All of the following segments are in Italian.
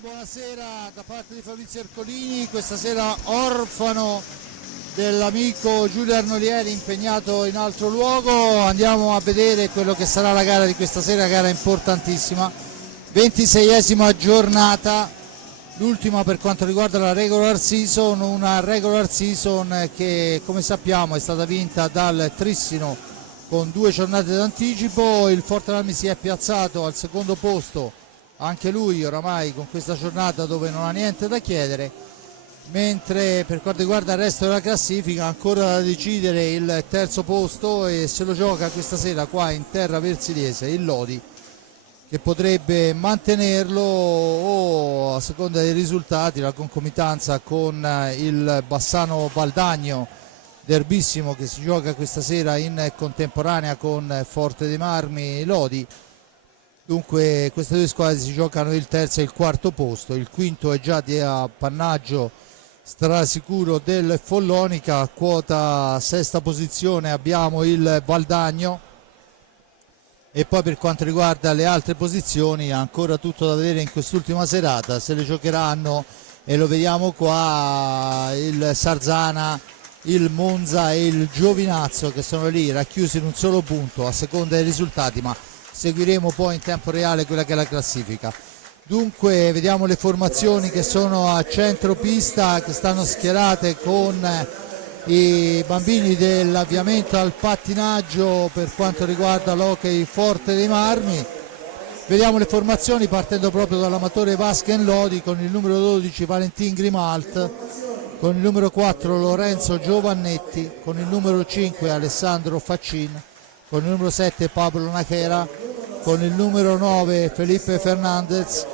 buonasera da parte di Fabrizio Ercolini, questa sera orfano dell'amico Giulio Arnolieri impegnato in altro luogo. Andiamo a vedere quello che sarà la gara di questa sera, gara importantissima, 26esima giornata, l'ultima per quanto riguarda la regular season, una regular season che come sappiamo è stata vinta dal Trissino con 2 giornate d'anticipo. Il Forte si è piazzato al secondo posto anche lui oramai con questa giornata dove non ha niente da chiedere, mentre per quanto riguarda il resto della classifica ancora da decidere il terzo posto e se lo gioca questa sera qua in terra versiliese il Lodi, che potrebbe mantenerlo o a seconda dei risultati la concomitanza con il Bassano Valdagno derbissimo che si gioca questa sera in contemporanea con Forte dei Marmi Lodi. Dunque queste due squadre si giocano il terzo e il quarto posto, il quinto è già di appannaggio strasicuro del Follonica. Quota sesta posizione abbiamo il Valdagno, e poi per quanto riguarda le altre posizioni ancora tutto da vedere in quest'ultima serata, se le giocheranno e lo vediamo qua il Sarzana, il Monza e il Giovinazzo che sono lì racchiusi in un solo punto a seconda dei risultati, ma seguiremo poi in tempo reale quella che è la classifica. Dunque vediamo le formazioni che sono a centro pista, che stanno schierate con i bambini dell'avviamento al pattinaggio per quanto riguarda l'hockey Forte dei Marmi. Vediamo le formazioni partendo proprio dall'amatore Vasken Lodi con il numero 12 Valentin Grimalt, con il numero 4 Lorenzo Giovannetti, con il numero 5 Alessandro Faccin, con il numero 7 Pablo Nachera, con il numero 9 Felipe Fernandez,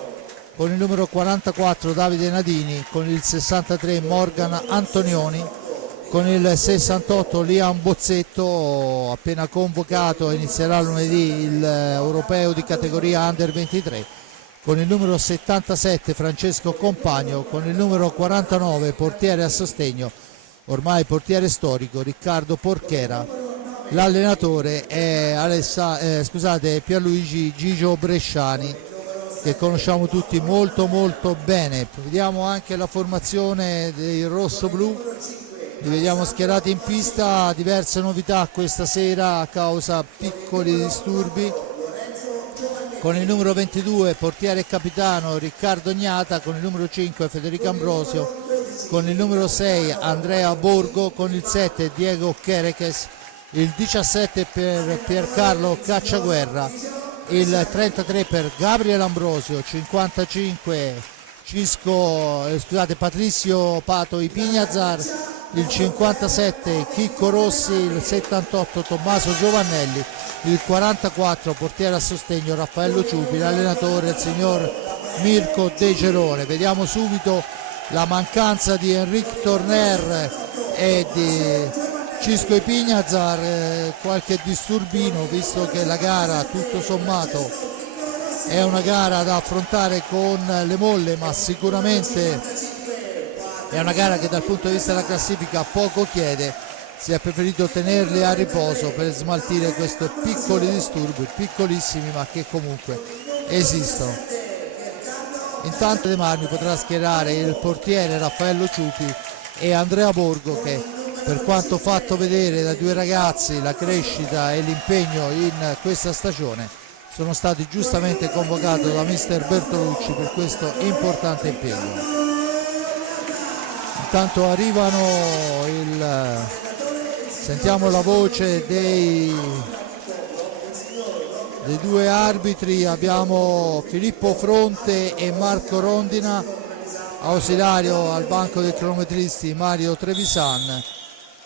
con il numero 44 Davide Nadini, con il 63 Morgan Antonioni, con il 68 Liam Bozzetto, appena convocato, inizierà lunedì il europeo di categoria Under 23, con il numero 77 Francesco Compagno, con il numero 49 portiere a sostegno, ormai portiere storico, Riccardo Porchera. L'allenatore è Pierluigi Gigio Bresciani, che conosciamo tutti molto bene. Vediamo anche la formazione dei rossoblù, li vediamo schierati in pista, diverse novità questa sera a causa piccoli disturbi, con il numero 22 portiere e capitano Riccardo Gnata, con il numero 5 Federico Ambrosio, con il numero 6 Andrea Borgo, con il 7 Diego Chereches, il 17 per Piercarlo Cacciaguerra, il 33 per Gabriele Ambrosio, 55 Patrizio Pato Ipignazar, il 57 Chicco Rossi, il 78 Tommaso Giovannelli, il 44 portiere a sostegno Raffaello Ciupi, l'allenatore il signor Mirko De Gerone. Vediamo subito la mancanza di Enric Torner e di Cisco Ipignazar, qualche disturbino, visto che la gara tutto sommato è una gara da affrontare con le molle, ma sicuramente è una gara che dal punto di vista della classifica poco chiede. Si è preferito tenerli a riposo per smaltire questi piccoli disturbi, piccolissimi ma che comunque esistono. Intanto De Marmi potrà schierare il portiere Raffaello Ciupi e Andrea Borgo, che per quanto fatto vedere dai due ragazzi, la crescita e l'impegno in questa stagione, sono stati giustamente convocati da mister Bertolucci per questo importante impegno. Intanto sentiamo la voce dei due arbitri, abbiamo Filippo Fronte e Marco Rondina, ausiliario al banco dei cronometristi Mario Trevisan.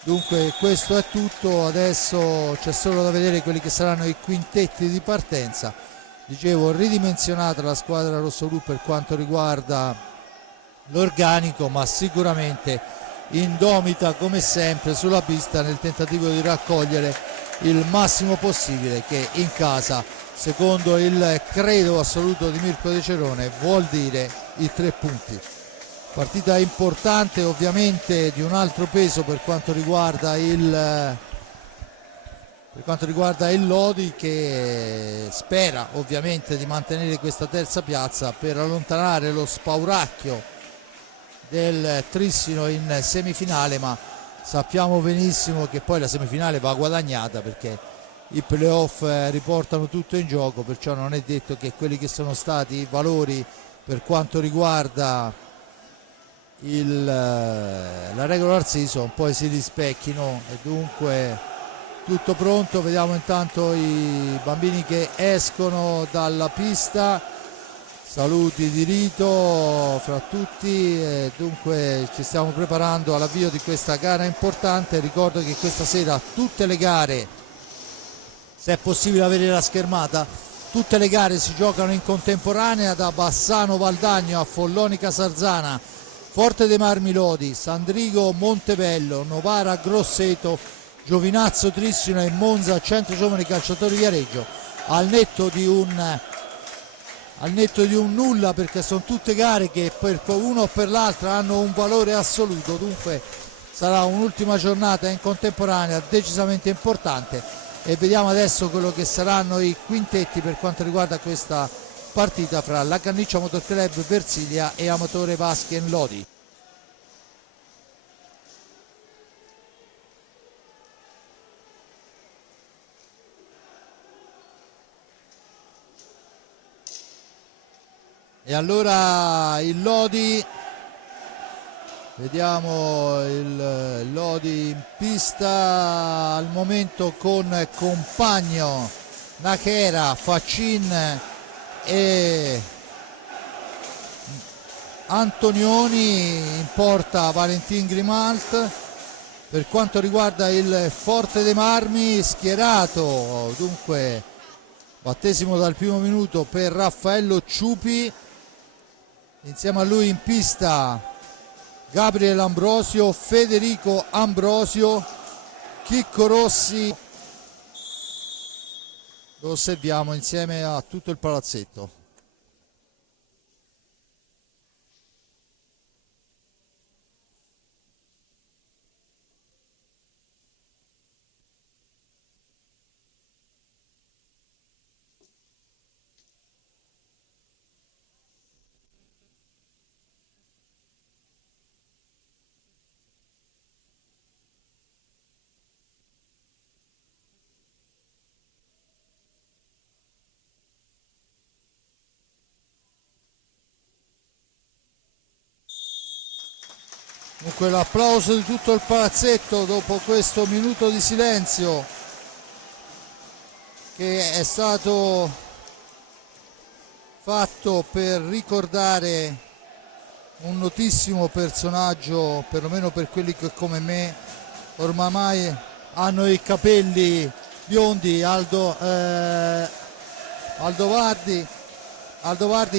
Dunque questo è tutto, adesso c'è solo da vedere quelli che saranno i quintetti di partenza. Dicevo, ridimensionata la squadra rossoblu per quanto riguarda l'organico, ma sicuramente indomita come sempre sulla pista nel tentativo di raccogliere il massimo possibile, che in casa, secondo il credo assoluto di Mirko De Cerone, vuol dire i 3 punti. Partita importante, ovviamente di un altro peso per quanto riguarda per quanto riguarda il Lodi, che spera ovviamente di mantenere questa terza piazza per allontanare lo spauracchio del Trissino in semifinale, ma sappiamo benissimo che poi la semifinale va guadagnata perché i playoff riportano tutto in gioco, perciò non è detto che quelli che sono stati i valori per quanto riguarda la regular season poi si rispecchino. E dunque tutto pronto, vediamo intanto i bambini che escono dalla pista, saluti di rito fra tutti, e dunque ci stiamo preparando all'avvio di questa gara importante. Ricordo che questa sera tutte le gare, se è possibile avere la schermata, tutte le gare si giocano in contemporanea da Bassano Valdagno a Follonica Sarzana, Forte dei Marmi Lodi, Sandrigo Montebello, Novara Grosseto, Giovinazzo Trissino e Monza Centro Giovani Calciatori Viareggio, al netto di un nulla, perché sono tutte gare che per uno o per l'altra hanno un valore assoluto. Dunque sarà un'ultima giornata in contemporanea decisamente importante, e vediamo adesso quello che saranno i quintetti per quanto riguarda questa partita fra la Canniccia Motor Club Versilia e Amatore Vaschien Lodi. E allora il Lodi, vediamo il Lodi in pista al momento con Compagno, Nachera, Faccin e Antonioni, in porta Valentin Grimalt. Per quanto riguarda il Forte dei Marmi, schierato dunque battesimo dal primo minuto per Raffaello Ciupi, insieme a lui in pista Gabriele Ambrosio, Federico Ambrosio, Chicco Rossi. Lo osserviamo insieme a tutto il palazzetto. Dunque l'applauso di tutto il palazzetto dopo questo minuto di silenzio che è stato fatto per ricordare un notissimo personaggio, perlomeno per quelli che come me ormai hanno i capelli biondi, Aldo Vardi,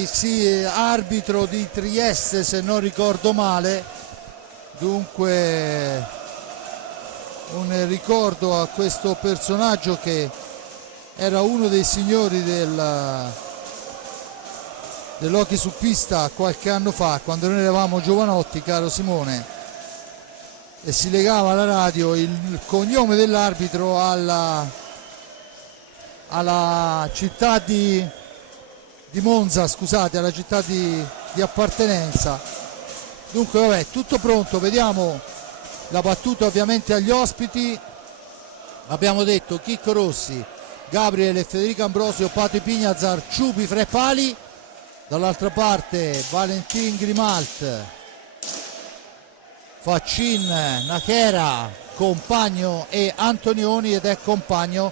sì, arbitro di Trieste se non ricordo male. Dunque un ricordo a questo personaggio che era uno dei signori dell'hockey su pista qualche anno fa, quando noi eravamo giovanotti, caro Simone, e si legava alla radio il cognome dell'arbitro alla città di Monza, scusate, alla città di appartenenza. Dunque vabbè, tutto pronto, vediamo la battuta ovviamente agli ospiti. Abbiamo detto Chicco Rossi, Gabriele, Federico Ambrosio, Pato Pignazar, Ciupi fra i pali, dall'altra parte Valentin Grimalt, Faccin, Nachera, Compagno e Antonioni, ed è Compagno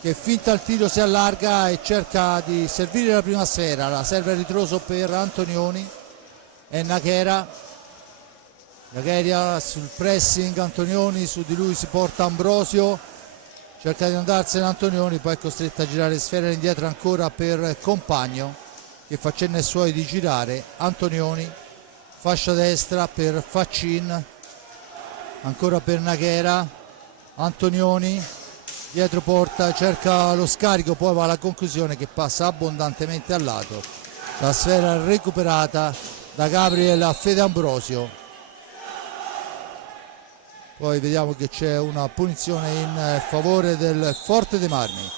che finta il tiro si allarga e cerca di servire la prima sfera, la serve a ritroso per Antonioni e Nachera sul pressing, Antonioni, su di lui si porta Ambrosio, cerca di andarsene Antonioni, poi è costretto a girare sfera indietro ancora per Compagno che fa cenno ai suoi di girare. Antonioni, fascia destra per Faccin, ancora per Nachera, Antonioni dietro porta, cerca lo scarico, poi va alla conclusione che passa abbondantemente al lato, la sfera recuperata da Gabriele a Fede Ambrosio. Poi vediamo che c'è una punizione in favore del Forte dei Marmi.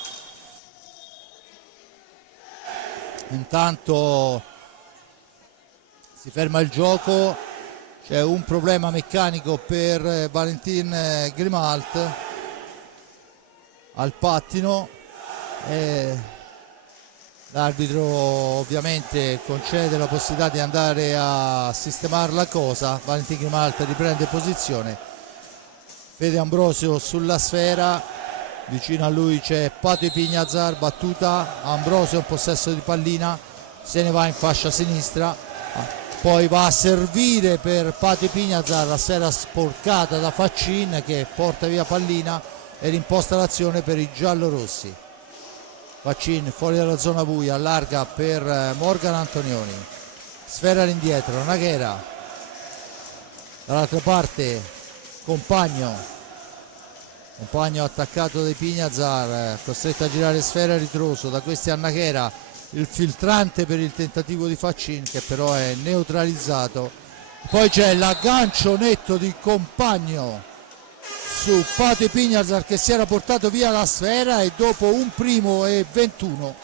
Intanto si ferma il gioco, c'è un problema meccanico per Valentin Grimalt al pattino e l'arbitro ovviamente concede la possibilità di andare a sistemare la cosa. Valentin Grimalt riprende posizione. Fede Ambrosio sulla sfera, vicino a lui c'è Pato Ipignazar, battuta, Ambrosio in possesso di pallina, se ne va in fascia sinistra, poi va a servire per Pato Ipignazar, la sfera sporcata da Faccin che porta via pallina e rimposta l'azione per i giallorossi. Faccin fuori dalla zona buia, allarga per Morgan Antonioni, sfera all'indietro, Naghera, dall'altra parte Compagno attaccato dai Pignazar, costretto a girare sfera a ritroso, da questi a Naghera, il filtrante per il tentativo di Faccin che però è neutralizzato. Poi c'è l'aggancio netto di Compagno su Pato Ipignazar che si era portato via la sfera e dopo un primo e 21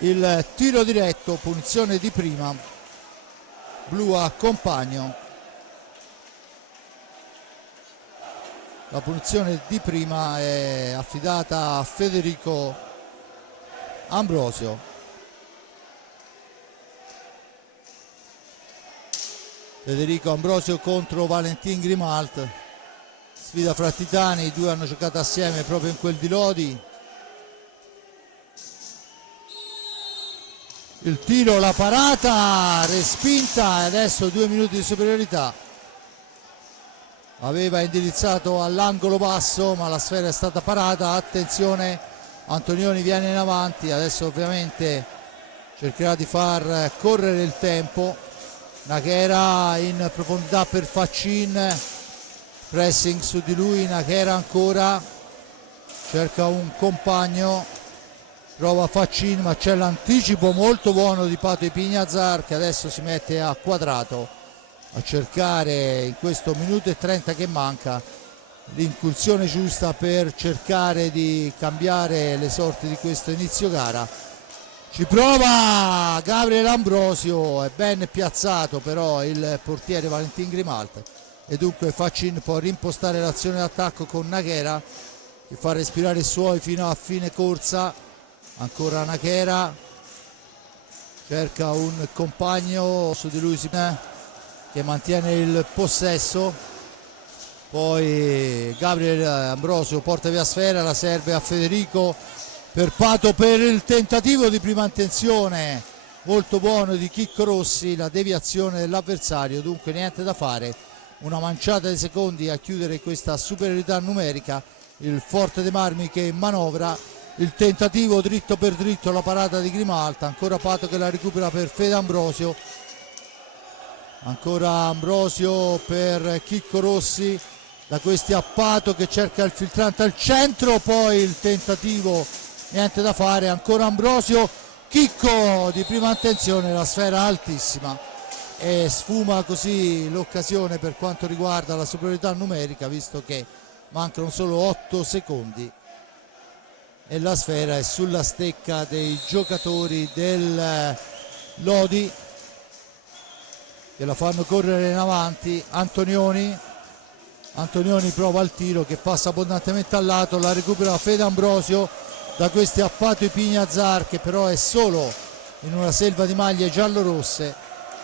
il tiro diretto, punizione di prima, blu a Compagno. La punizione di prima è affidata a Federico Ambrosio. Federico Ambrosio contro Valentin Grimalt, sfida fra titani, i due hanno giocato assieme proprio in quel di Lodi. Il tiro, la parata, respinta e adesso 2 minuti di superiorità. Aveva indirizzato all'angolo basso ma la sfera è stata parata. Attenzione, Antonioni viene in avanti, adesso ovviamente cercherà di far correre il tempo. Naghera in profondità per Faccin, pressing su di lui, Naghera ancora, cerca un compagno, trova Faccin ma c'è l'anticipo molto buono di Pato Ipignazar che adesso si mette a quadrato a cercare in questo minuto e 30 che manca l'incursione giusta per cercare di cambiare le sorti di questo inizio gara. Ci prova Gabriel Ambrosio, è ben piazzato però il portiere Valentin Grimalt e dunque Faccin può rimpostare l'azione d'attacco con Naghera che fa respirare i suoi fino a fine corsa. Ancora Naghera, cerca un compagno su di lui che mantiene il possesso, poi Gabriel Ambrosio porta via sfera, la serve a Federico per Pato per il tentativo di prima intenzione molto buono di Chicco Rossi, la deviazione dell'avversario, dunque niente da fare, una manciata di secondi a chiudere questa superiorità numerica. Il Forte dei Marmi che manovra, il tentativo dritto per dritto, la parata di Grimalt, ancora Pato che la recupera per Fede Ambrosio, ancora Ambrosio per Chicco Rossi, da questi a Pato che cerca il filtrante al centro, poi il tentativo, niente da fare, ancora Ambrosio, Chicco di prima intenzione, la sfera altissima e sfuma così l'occasione per quanto riguarda la superiorità numerica, visto che mancano solo 8 secondi e la sfera è sulla stecca dei giocatori del Lodi che la fanno correre in avanti. Antonioni prova il tiro che passa abbondantemente al lato, la recupera Fede Ambrosio, da questi a Pato Ipignazar che però è solo in una selva di maglie giallo-rosse.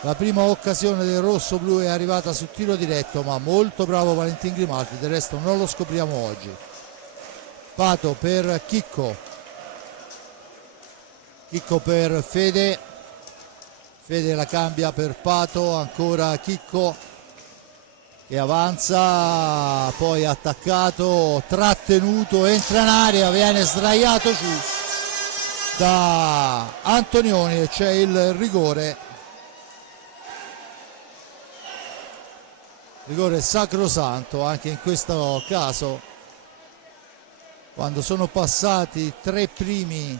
La prima occasione del rosso-blu è arrivata sul tiro diretto, ma molto bravo Valentin Grimaldi, del resto non lo scopriamo oggi. Pato per Chicco per Fede la cambia per Pato, ancora Chicco che avanza, poi attaccato, trattenuto, entra in area, viene sdraiato giù da Antonioni e c'è il rigore sacrosanto anche in questo caso. Quando sono passati 3 primi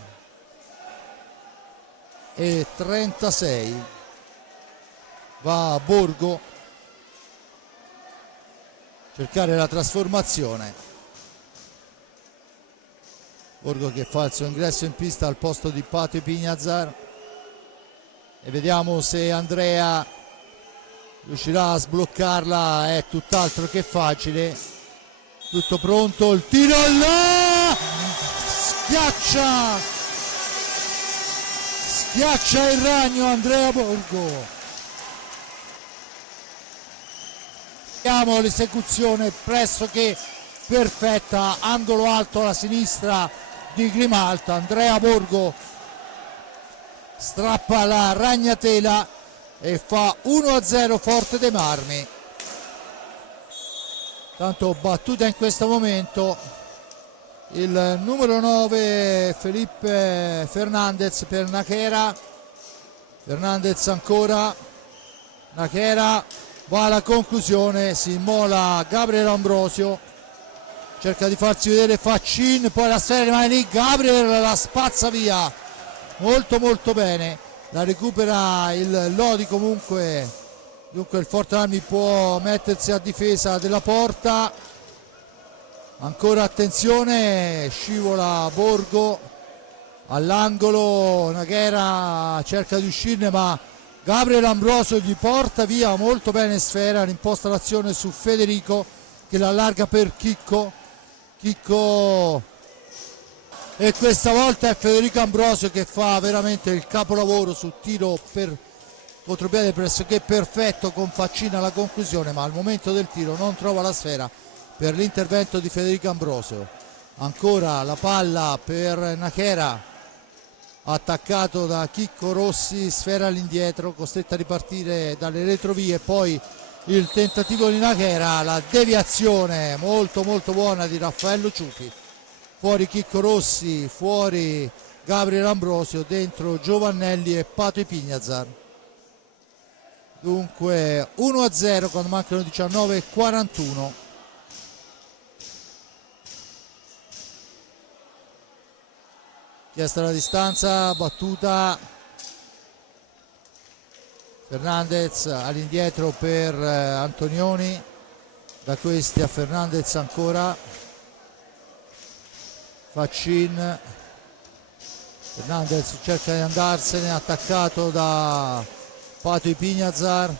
e 36 va a Borgo cercare la trasformazione. Borgo che fa il suo ingresso in pista al posto di Patio Pignazar e vediamo se Andrea riuscirà a sbloccarla. È tutt'altro che facile. Tutto pronto, il tiro là, schiaccia il ragno Andrea Borgo. Vediamo l'esecuzione pressoché perfetta, angolo alto alla sinistra di Grimalta. Andrea Borgo strappa la ragnatela e fa 1-0 Forte dei Marmi. Tanto battuta in questo momento il numero 9 Felipe Fernandez per Nachera. Fernandez ancora, Nachera va alla conclusione, si immola Gabriel Ambrosio, cerca di farsi vedere Faccin, poi la sfera rimane lì, Gabriel la spazza via molto molto bene, la recupera il Lodi. Comunque dunque il Forte Armi può mettersi a difesa della porta. Ancora attenzione, scivola Borgo all'angolo, Nachera cerca di uscirne ma Gabriel Ambrosio gli porta via molto bene sfera, rimposta l'azione su Federico che la allarga per Chicco e questa volta è Federico Ambrosio che fa veramente il capolavoro sul tiro per contropiede pressoché perfetto con Faccina alla conclusione, ma al momento del tiro non trova la sfera per l'intervento di Federico Ambrosio. Ancora la palla per Nachera, attaccato da Chicco Rossi, sfera all'indietro, costretta a ripartire dalle retrovie, poi il tentativo di Nachera, la deviazione molto molto buona di Raffaello Ciupi, fuori Chicco Rossi, fuori Gabriel Ambrosio, dentro Giovannelli e Pato Pignazar. Dunque 1-0 quando mancano 19:41. Chiesta la distanza, battuta Fernandez all'indietro per Antonioni, da questi a Fernandez ancora, Faccin, Fernandez cerca di andarsene, attaccato da Pato Pignazar,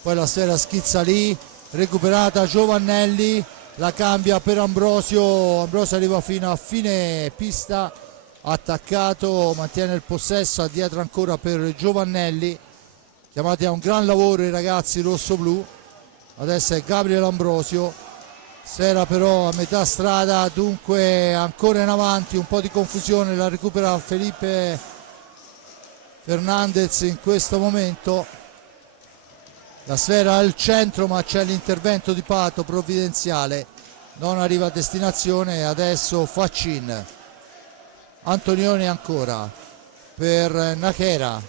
poi la sfera schizza lì, recuperata Giovannelli, la cambia per Ambrosio, Ambrosio arriva fino a fine pista, attaccato, mantiene il possesso, addietro ancora per Giovannelli, chiamati a un gran lavoro i ragazzi rossoblu. Adesso è Gabriel Ambrosio, sfera però a metà strada, dunque ancora in avanti, un po' di confusione, la recupera Felipe Fernandez in questo momento, la sfera al centro ma c'è l'intervento di Pato provvidenziale, non arriva a destinazione. Adesso Faccin, Antonioni ancora per Nachera,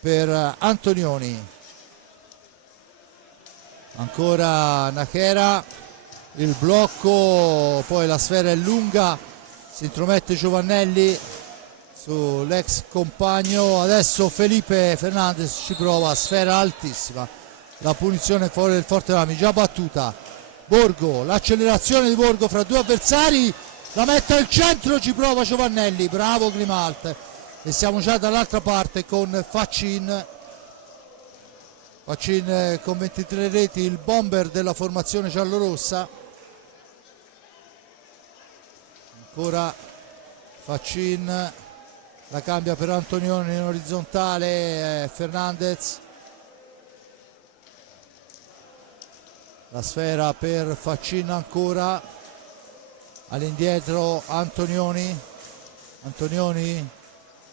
per Antonioni, ancora Nachera, il blocco, poi la sfera è lunga, si intromette Giovannelli sull'ex compagno, adesso Felipe Fernandez ci prova, sfera altissima, la punizione fuori del Forte Armi già battuta. Borgo, l'accelerazione di Borgo fra due avversari, la mette al centro, ci prova Giovannelli, bravo Grimalt, e siamo già dall'altra parte con Faccin con 23 reti, il bomber della formazione giallorossa. Ancora Faccin, la cambia per Antonioni in orizzontale, Fernandez, la sfera per Faccin ancora, all'indietro Antonioni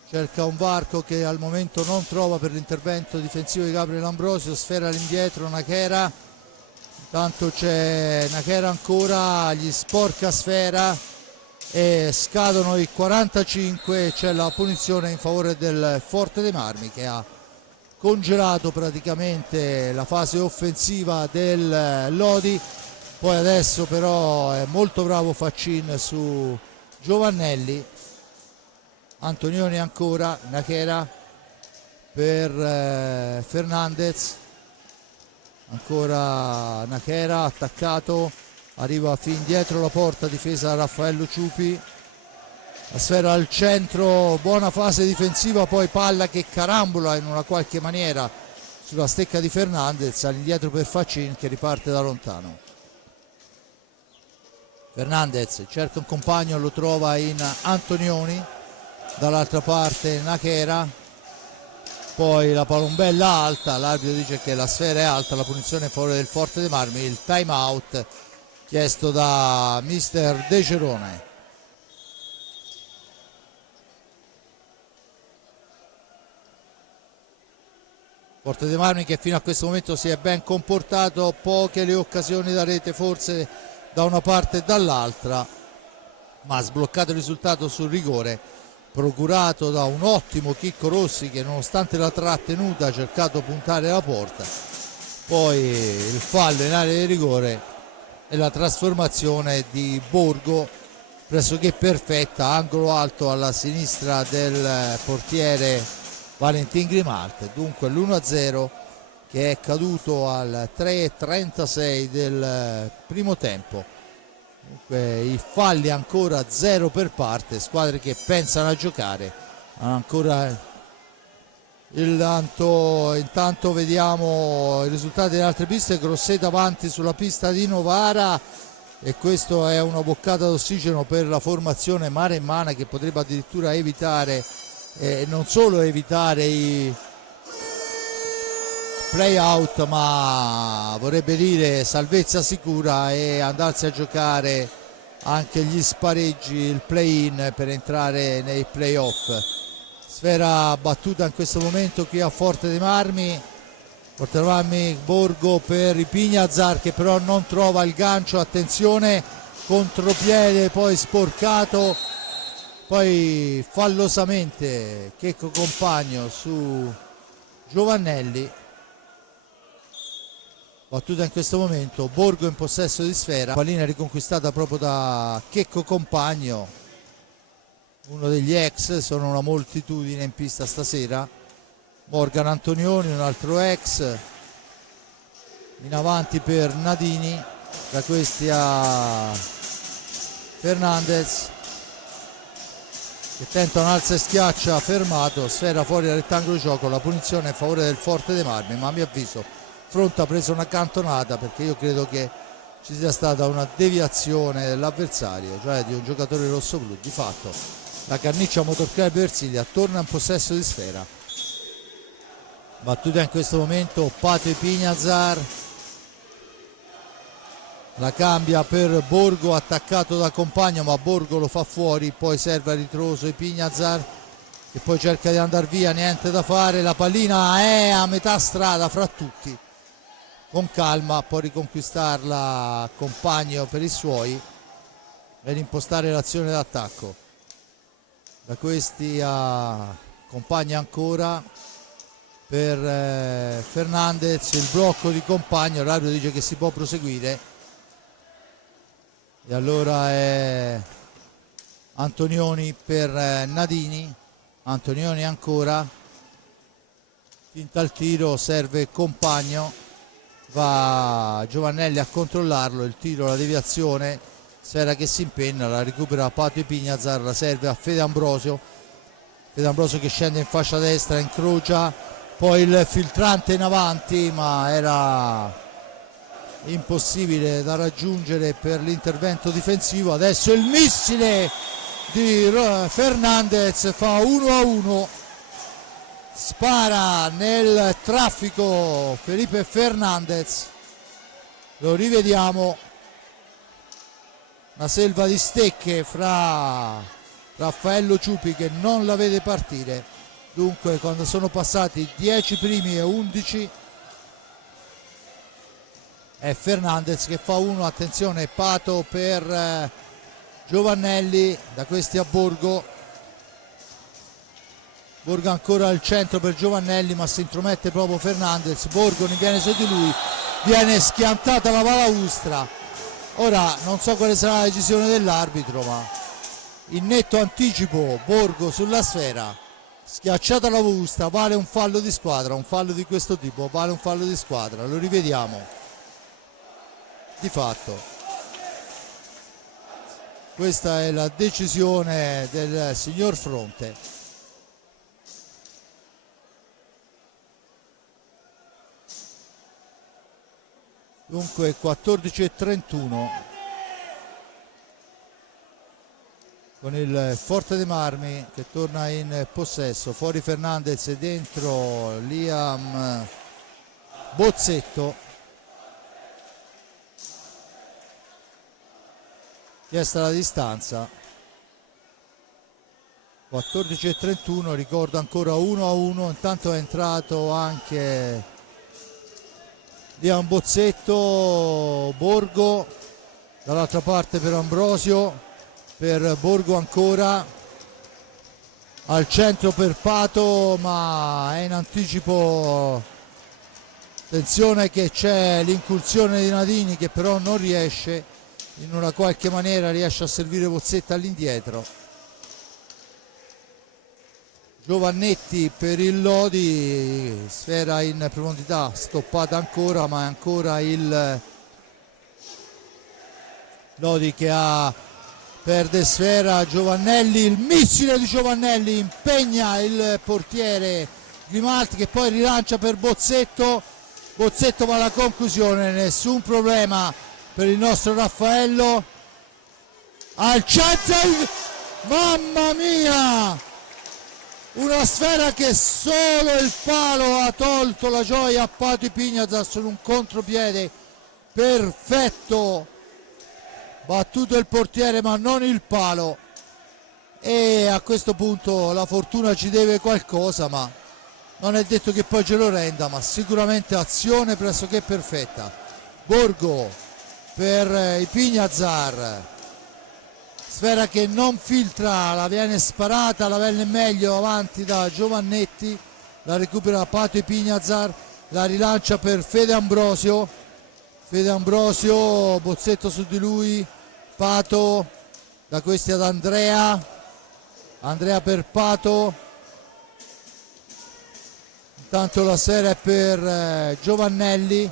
cerca un varco che al momento non trova per l'intervento difensivo di Gabriel Ambrosio, sfera all'indietro Nachera, intanto c'è Nachera ancora, gli sporca sfera e scadono i 45, c'è la punizione in favore del Forte dei Marmi che ha congelato praticamente la fase offensiva del Lodi. Poi adesso però è molto bravo Faccin su Giovannelli, Antonioni ancora, Nachera per Fernandez, ancora Nachera attaccato, arriva fin dietro la porta, difesa da Raffaello Ciupi, la sfera al centro, buona fase difensiva, poi palla che carambola in una qualche maniera sulla stecca di Fernandez, all'indietro per Facin che riparte da lontano. Fernandez cerca un compagno, lo trova in Antonioni, dall'altra parte Nachera, poi la palombella alta, l'arbitro dice che la sfera è alta, la punizione in favore del Forte dei Marmi, il time out chiesto da mister De Cerone. Forte dei Marmi che fino a questo momento si è ben comportato, poche le occasioni da rete forse da una parte e dall'altra, ma ha sbloccato il risultato sul rigore procurato da un ottimo Chicco Rossi che nonostante la trattenuta ha cercato di puntare la porta, poi il fallo in area di rigore e la trasformazione di Borgo pressoché perfetta, angolo alto alla sinistra del portiere Valentin Grimalt. Dunque l'1-0 che è caduto al 3:36 del primo tempo. Dunque, i falli ancora 0 per parte, squadre che pensano a giocare, ancora intanto vediamo i risultati delle altre piste. Grosseto avanti sulla pista di Novara e questo è una boccata d'ossigeno per la formazione maremmana che potrebbe addirittura evitare non solo evitare i play out, ma vorrebbe dire salvezza sicura e andarsi a giocare anche gli spareggi, il play in per entrare nei playoff. Sfera battuta in questo momento qui a Forte dei Marmi, Borgo per Ipignazar che però non trova il gancio, attenzione, contropiede poi sporcato, poi fallosamente Checco Compagno su Giovannelli. Battuta in questo momento, Borgo in possesso di sfera, pallina riconquistata proprio da Checco Compagno, uno degli ex, sono una moltitudine in pista stasera. Morgan Antonioni, un altro ex, in avanti per Nadini, da questi a Fernandez che tenta un alza e schiaccia, fermato, sfera fuori dal rettangolo di gioco, la punizione a favore del Forte dei Marmi, ma a mio avviso Fronta ha preso una cantonata perché io credo che ci sia stata una deviazione dell'avversario, cioè di un giocatore rossoblu. Di fatto la Carniccia Motor Club Versilia torna in possesso di sfera. Battuta in questo momento Pato Ipignazar, la cambia per Borgo attaccato da Compagno, ma Borgo lo fa fuori, poi serve a ritroso Ipignazar che poi cerca di andare via, niente da fare, la pallina è a metà strada fra tutti, con calma può riconquistarla Compagno per i suoi per impostare l'azione d'attacco. Da questi a Compagno ancora per Fernandez, il blocco di Compagno, l'arbitro dice che si può proseguire e allora è Antonioni per Nadini, Antonioni ancora, finta il tiro, serve Compagno, va Giovannelli a controllarlo, il tiro, la deviazione, sfera che si impenna, la recupera Pato Ipignazar, la serve a Fede Ambrosio che scende in fascia destra, incrocia, poi il filtrante in avanti ma era impossibile da raggiungere per l'intervento difensivo. Adesso il missile di Fernandez fa 1-1, spara nel traffico Felipe Fernandez, lo rivediamo, una selva di stecche fra Raffaello Ciupi che non la vede partire. Dunque quando sono passati 10 primi e 11 è Fernandez che fa 1, attenzione Pato per Giovannelli, da questi a Borgo ancora al centro per Giovannelli ma si intromette proprio Fernandez, Borgo ne viene su di lui, viene schiantata la balaustra. Ora non so quale sarà la decisione dell'arbitro, ma in netto anticipo Borgo sulla sfera, schiacciata la busta, vale un fallo di squadra, un fallo di questo tipo vale un fallo di squadra, lo rivediamo. Di fatto questa è la decisione del signor Fronte. Dunque 14:31 con il Forte dei Marmi che torna in possesso, fuori Fernandez e dentro Liam Bozzetto. Chiesta la distanza. 14:31, ricordo ancora 1-1, intanto è entrato anche Liam Bozzetto. Borgo dall'altra parte per Ambrosio, per Borgo ancora, al centro per Pato, ma è in anticipo. Attenzione che c'è l'incursione di Nadini che però non riesce, in una qualche maniera riesce a servire Bozzetto all'indietro. Giovannetti per il Lodi, sfera in profondità, stoppata ancora, ma è ancora il Lodi che perde sfera. Giovannelli, il missile di Giovannelli impegna il portiere Grimaldi che poi rilancia per Bozzetto. Bozzetto va alla conclusione, nessun problema per il nostro Raffaello. Al centro, mamma mia! Una sfera che solo il palo ha tolto la gioia a Pato Ipignazar su un contropiede perfetto. Battuto il portiere ma non il palo. E a questo punto la fortuna ci deve qualcosa, ma non è detto che poi ce lo renda, ma sicuramente azione pressoché perfetta. Borgo per Ipignazar. Sfera che non filtra, la viene sparata, la viene meglio avanti da Giovannetti, la recupera Pato Ipignazar, la rilancia per Fede Ambrosio, Bozzetto su di lui, Pato, da questi ad Andrea per Pato, intanto la sfera è per Giovannelli,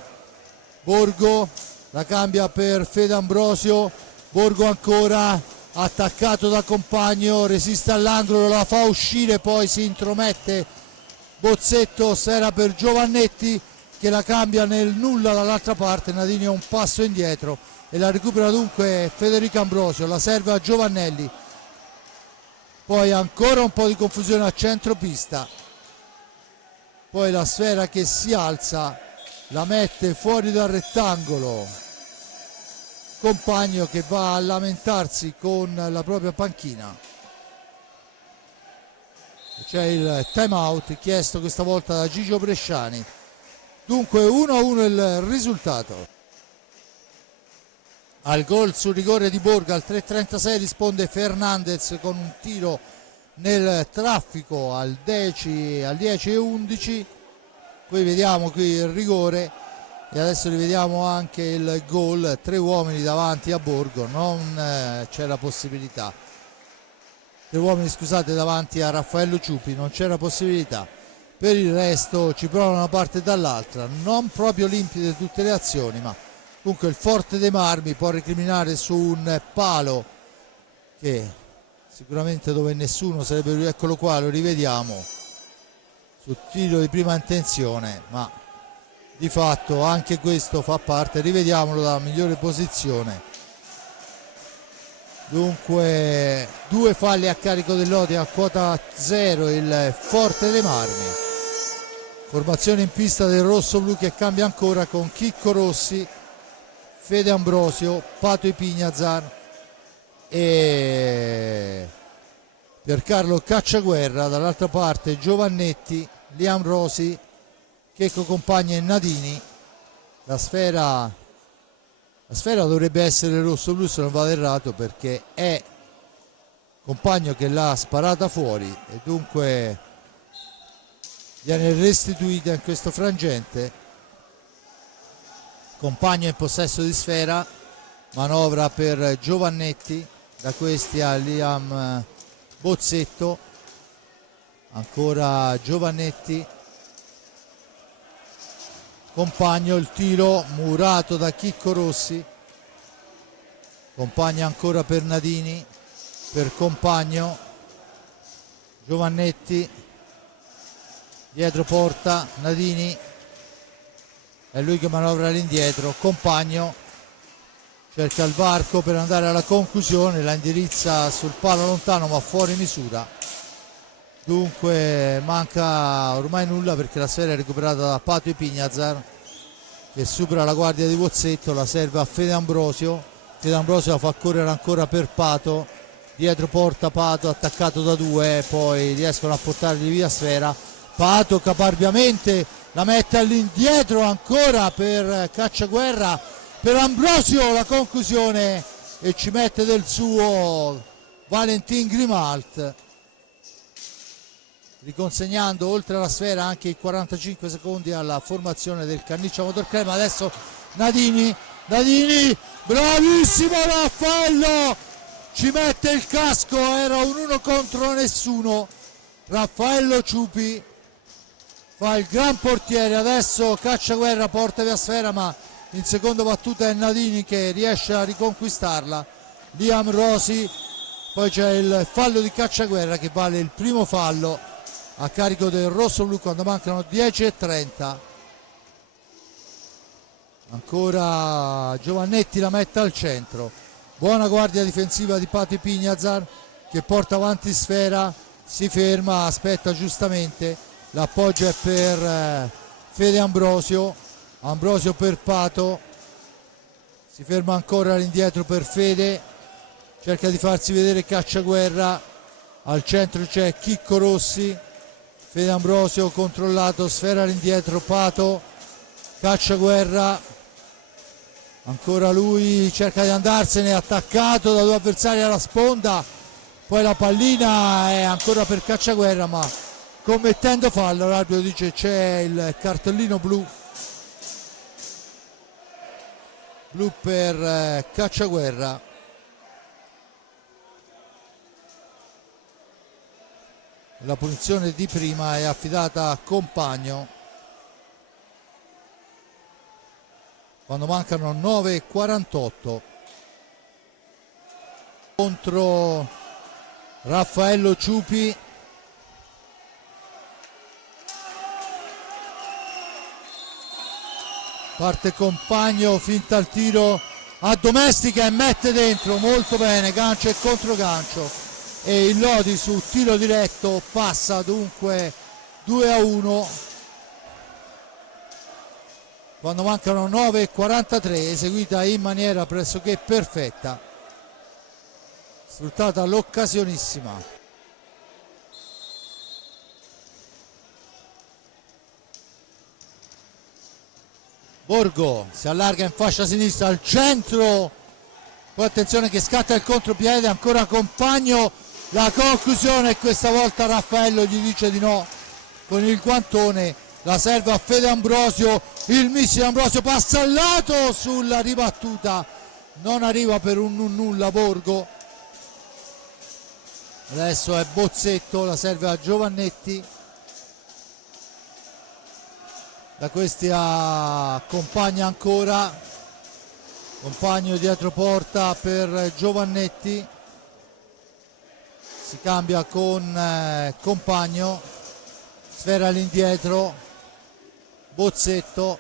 Borgo, la cambia per Fede Ambrosio, Borgo ancora, attaccato da compagno, resiste all'angolo, la fa uscire, poi si intromette Bozzetto, sfera per Giovannetti che la cambia nel nulla dall'altra parte. Nadini è un passo indietro e la recupera dunque Federico Ambrosio, la serve a Giovannelli, poi ancora un po' di confusione a centropista, poi la sfera che si alza, la mette fuori dal rettangolo, compagno che va a lamentarsi con la propria panchina. C'è il time out chiesto questa volta da Gigio Bresciani. Dunque 1-1 il risultato. Al gol sul rigore di Borgo al 3:36 risponde Fernandez con un tiro nel traffico al 10:11. Qui vediamo il rigore e adesso rivediamo anche il gol. 3 uomini davanti a Borgo, non c'era possibilità. 3 uomini, scusate, davanti a Raffaello Ciupi, non c'era possibilità. Per il resto ci provano da una parte e dall'altra, non proprio limpide tutte le azioni, ma comunque il Forte dei Marmi può recriminare su un palo che sicuramente dove nessuno sarebbe, eccolo qua, lo rivediamo, sul tiro di prima intenzione, ma di fatto anche questo fa parte, rivediamolo dalla migliore posizione. Dunque 2 falli a carico del Lodi, a quota 0 il Forte dei Marmi. Formazione in pista del rosso-blu che cambia ancora con Chicco Rossi, Fede Ambrosio, Pato Ipignazar e Piercarlo Cacciaguerra. Dall'altra parte Giovannetti, Liam Rosi, Checco Compagna e Nadini. La sfera dovrebbe essere rosso-blu se non vado errato, perché è Compagno che l'ha sparata fuori e dunque viene restituita in questo frangente. Compagno in possesso di sfera, manovra per Giovannetti, da questi a Liam Bozzetto, ancora Giovannetti, Compagno, il tiro murato da Chicco Rossi, Compagno ancora per Nadini, per Compagno, Giovannetti, dietro porta, Nadini, è lui che manovra all'indietro, Compagno cerca il varco per andare alla conclusione, la indirizza sul palo lontano ma fuori misura. Dunque manca ormai nulla perché la sfera è recuperata da Pato Ipignazar, che supera la guardia di Bozzetto, la serve a Fede Ambrosio. Fede Ambrosio la fa correre ancora per Pato, dietro porta Pato attaccato da due, poi riescono a portargli via sfera. Pato caparbiamente la mette all'indietro ancora per Cacciaguerra, per Ambrosio la conclusione e ci mette del suo Valentin Grimalt, riconsegnando oltre alla sfera anche i 45 secondi alla formazione del Canniccia Motorclub. Adesso Nadini, bravissimo Raffaello, ci mette il casco, era un uno contro nessuno. Raffaello Ciupi fa il gran portiere, adesso Cacciaguerra porta via sfera ma in seconda battuta è Nadini che riesce a riconquistarla. Liam Rosi, poi c'è il fallo di Cacciaguerra che vale il primo fallo a carico del rosso-blu quando mancano 10:30. Ancora Giovannetti la mette al centro, buona guardia difensiva di Pato Ipignazar che porta avanti sfera, si ferma, aspetta giustamente, l'appoggio è per Fede Ambrosio, Ambrosio per Pato, si ferma ancora all'indietro per Fede, cerca di farsi vedere Cacciaguerra, al centro c'è Chicco Rossi, Fede Ambrosio controllato, sfera all'indietro Pato, Cacciaguerra, ancora lui cerca di andarsene, attaccato da due avversari alla sponda, poi la pallina è ancora per Cacciaguerra ma commettendo fallo l'arbitro dice c'è il cartellino blu per Cacciaguerra. La punizione di prima è affidata a Compagno quando mancano 9:48 contro Raffaello Ciupi. Parte Compagno, finta il tiro a Domestica e mette dentro molto bene, gancio e controgancio, e il Lodi su tiro diretto passa dunque 2-1 quando mancano 9:43, eseguita in maniera pressoché perfetta, sfruttata l'occasionissima. Borgo si allarga in fascia sinistra al centro, poi attenzione che scatta il contropiede, ancora Compagno, la conclusione e questa volta Raffaello gli dice di no con il guantone, la serve a Fede Ambrosio, il missile Ambrosio passa al lato sulla ribattuta, non arriva per un nulla Borgo. Adesso è Bozzetto, la serve a Giovannetti, da questi a Compagno ancora, Compagno dietro porta per Giovannetti, si cambia con Compagno, sfera all'indietro, Bozzetto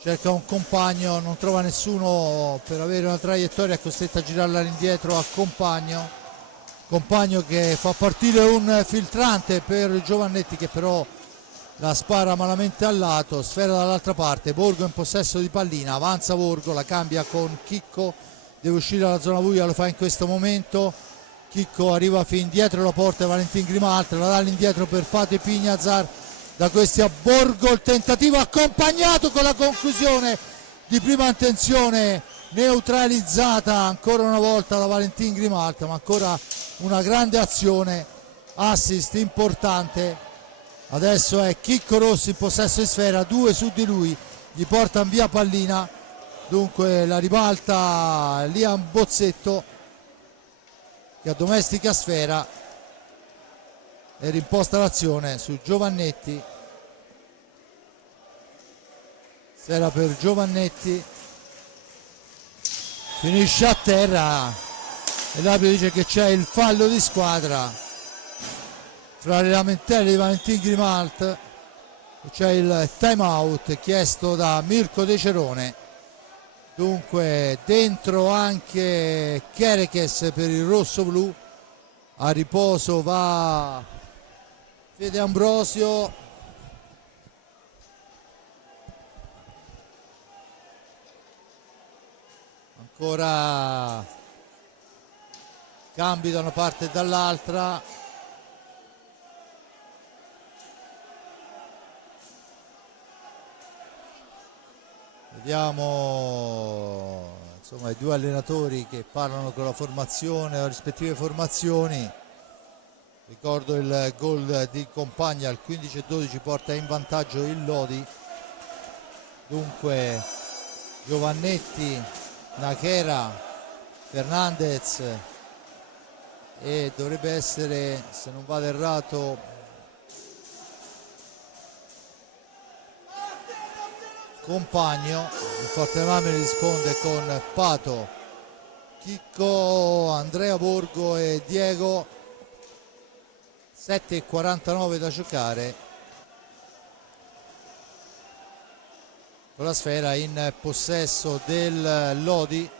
cerca un compagno, non trova nessuno per avere una traiettoria, è costretto a girarla all'indietro a Compagno, Compagno che fa partire un filtrante per Giovannetti che però la spara malamente al lato, sfera dall'altra parte, Borgo in possesso di pallina, avanza Borgo, la cambia con Chicco, deve uscire dalla zona buia, lo fa in questo momento, Chicco arriva fin dietro la porta, Valentin Grimalt la dà all'indietro per Pato Ipignazar, da questi a Borgo, il tentativo accompagnato con la conclusione di prima intenzione neutralizzata ancora una volta da Valentin Grimalt, ma ancora una grande azione, assist importante. Adesso è Chicco Rossi in possesso di sfera, due su di lui, gli portano via pallina, dunque la ribalta Liam Bozzetto che addomestica sfera e rimposta l'azione su Giovannetti. Sfera per Giovannetti, finisce a terra e l'arbitro dice che c'è il fallo di squadra fra le lamentele di Valentin Grimalt. C'è il time out chiesto da Mirko De Cerone. Dunque dentro anche Kerekes per il rosso blu. A riposo va Fede Ambrosio. Ancora cambi da una parte e dall'altra. Vediamo insomma i due allenatori che parlano con la formazione, le rispettive formazioni. Ricordo il gol di Compagna al 15-12 porta in vantaggio il Lodi. Dunque Giovannetti, Nachera, Fernandez e dovrebbe essere, se non vado errato, Compagno. Il Fortemarmi risponde con Pato, Chicco, Andrea Borgo e Diego. 7:49 da giocare, con la sfera in possesso del Lodi.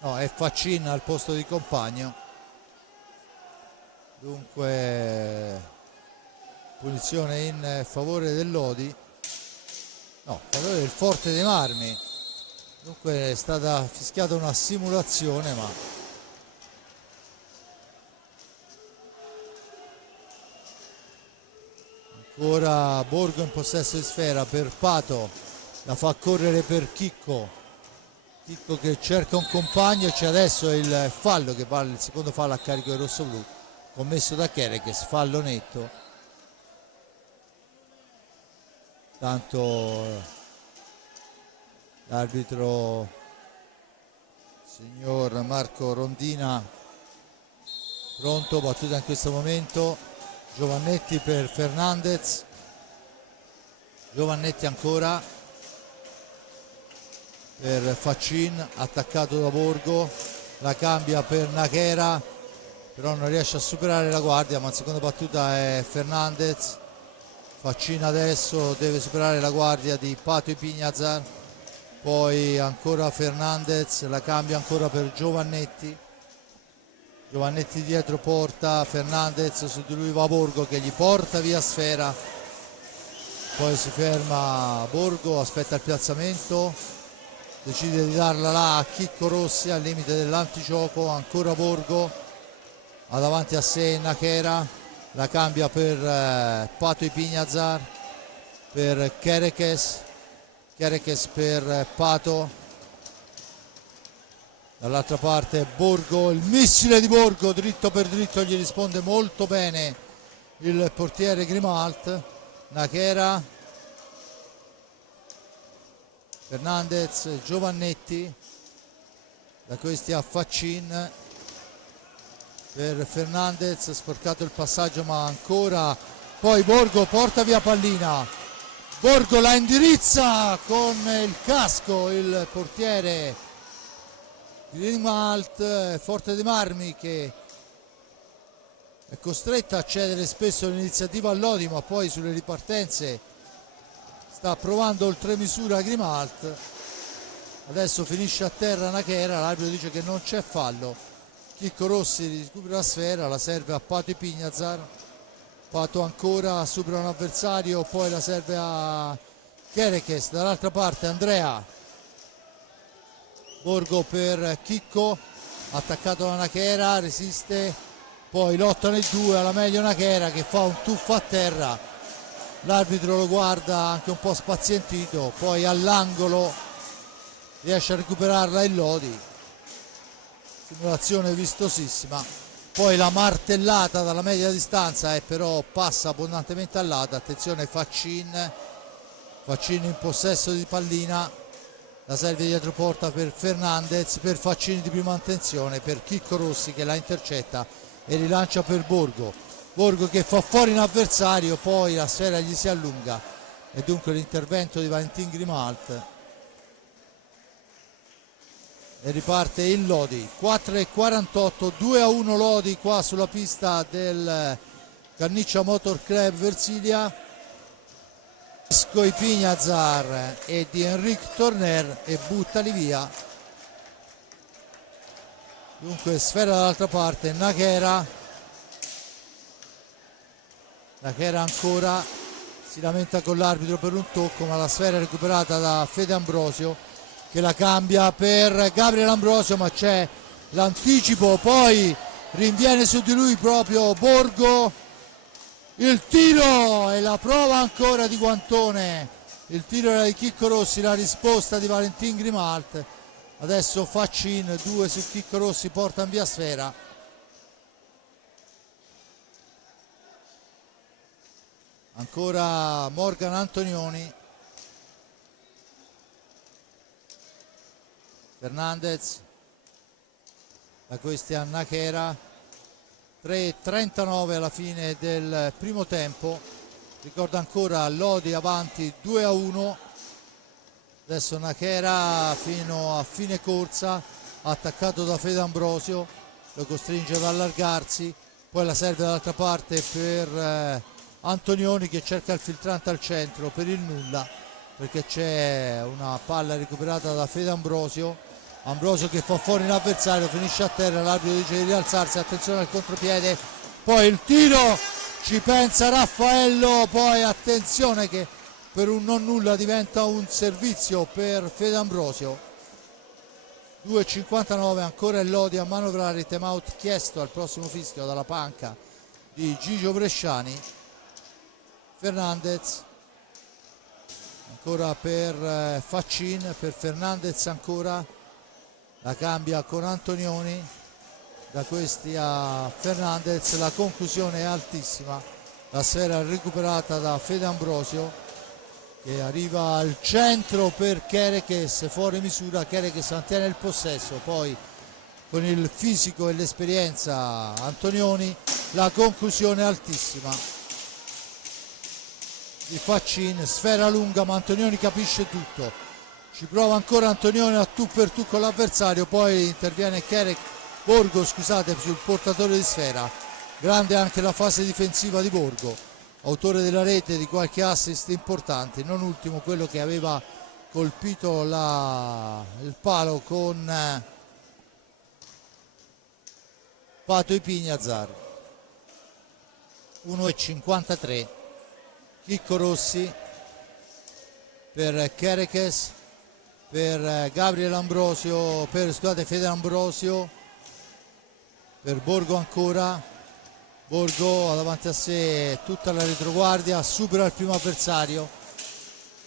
No, è Faccin al posto di Compagno. Dunque punizione in favore del Lodi, no, a favore del Forte dei Marmi. Dunque è stata fischiata una simulazione, ma ancora Borgo in possesso di sfera per Pato, la fa correre per Chicco che cerca un compagno e c'è adesso il fallo che va, il secondo fallo a carico del rossoblu commesso da Kerekes, fallo netto. Tanto l'arbitro signor Marco Rondina pronto, battuta in questo momento. Giovannetti per Fernandez, Giovannetti ancora per Faccin, attaccato da Borgo, la cambia per Nachera, però non riesce a superare la guardia, ma in seconda battuta è Fernandez. Faccin adesso deve superare la guardia di Pato Ipignazar, poi ancora Fernandez, la cambia ancora per Giovannetti. Giovannetti dietro porta Fernandez, su di lui va Borgo che gli porta via sfera, poi si ferma Borgo, aspetta il piazzamento, decide di darla là a Chicco Rossi al limite dell'antigioco. Ancora Borgo, ha davanti a sé Nachera, la cambia per Pato Ipignazar, per Kerekes per Pato, dall'altra parte Borgo, il missile di Borgo dritto per dritto, gli risponde molto bene il portiere Grimalt. Nachera, Fernandez, Giovannetti, da questi a Faccin per Fernandez, sporcato il passaggio ma ancora, poi Borgo porta via pallina, Borgo la indirizza con il casco il portiere Grimalt. Forte dei Marmi che è costretta a cedere spesso l'iniziativa all'Odi, ma poi sulle ripartenze sta provando oltre misura Grimalt. Adesso finisce a terra Nachera, l'arbitro dice che non c'è fallo. Chicco Rossi recupera la sfera, la serve a Pato Ipignazar, Pato ancora supera un avversario, poi la serve a Kerekes, dall'altra parte Andrea, Borgo per Chicco, attaccato da Nachera, resiste, poi lottano i due, alla meglio Nachera che fa un tuffo a terra, l'arbitro lo guarda anche un po' spazientito, poi all'angolo riesce a recuperarla il Lodi, simulazione vistosissima, poi la martellata dalla media distanza e però passa abbondantemente al lato. Attenzione Faccin in possesso di pallina, la serve dietro porta per Fernandez, per Faccini di prima intenzione, per Chicco Rossi che la intercetta e rilancia per Borgo. Borgo che fa fuori un avversario, poi la sfera gli si allunga e dunque l'intervento di Valentin Grimalt e riparte il Lodi. 4:48, 2-1 Lodi qua sulla pista del Canniccia Motor Club Versilia. Pignazar e di Enric Torner e buttali via. Dunque sfera dall'altra parte, Nachera ancora si lamenta con l'arbitro per un tocco, ma la sfera è recuperata da Fede Ambrosio che la cambia per Gabriel Ambrosio, ma c'è l'anticipo, poi rinviene su di lui proprio Borgo, il tiro e la prova ancora di Guantone, il tiro era di Chicco Rossi, la risposta di Valentin Grimalt. Adesso Faccin, 2 su Chicco Rossi, portano via sfera. Ancora Morgan Antonioni. Fernandez, da questi a Nachera. 3:39 alla fine del primo tempo. Ricordo ancora Lodi avanti 2-1. Adesso Nachera fino a fine corsa, attaccato da Fede Ambrosio, lo costringe ad allargarsi, poi la serve dall'altra parte per Antonioni che cerca il filtrante al centro per il nulla, perché c'è una palla recuperata da Fede Ambrosio che fa fuori un avversario, finisce a terra, l'arbitro dice di rialzarsi, attenzione al contropiede, poi il tiro, ci pensa Raffaello, poi attenzione che per un non nulla diventa un servizio per Fede Ambrosio. 2:59 ancora il Lodi a manovrare, time out chiesto al prossimo fischio dalla panca di Gigio Bresciani. Fernandez ancora per Faccin, per Fernandez ancora, la cambia con Antonioni, da questi a Fernandez, la conclusione è altissima, la sfera recuperata da Fede Ambrosio che arriva al centro per Kerekes, fuori misura, Kerekes mantiene il possesso, poi con il fisico e l'esperienza Antonioni, la conclusione altissima di Faccin, sfera lunga ma Antonioni capisce tutto, ci prova ancora Antonioni a tu per tu con l'avversario, poi interviene Borgo sul portatore di sfera. Grande anche la fase difensiva di Borgo, autore della rete, di qualche assist importante, non ultimo quello che aveva colpito il palo con Pato e Pignazar. 1:53 Chicco Rossi per Kerekes, per Gabriel Ambrosio, Fede Ambrosio, per Borgo ancora. Borgo ha davanti a sé tutta la retroguardia, supera il primo avversario,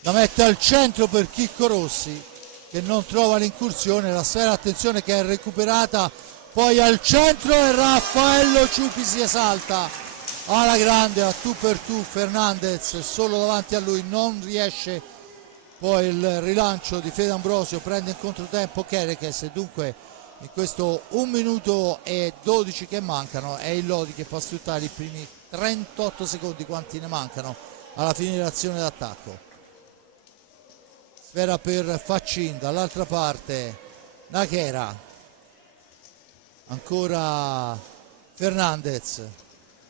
la mette al centro per Chicco Rossi che non trova l'incursione, la sfera attenzione che è recuperata, poi al centro e Raffaello Ciupi si esalta alla grande, a tu per tu Fernandez solo davanti a lui, non riesce, poi il rilancio di Fede Ambrosio prende in controtempo Kerekes e dunque in questo 1 minuto e 12 che mancano è il Lodi che può sfruttare i primi 38 secondi quanti ne mancano alla fine dell'azione d'attacco. Sfera per Faccin, dall'altra parte Nachera, ancora Fernandez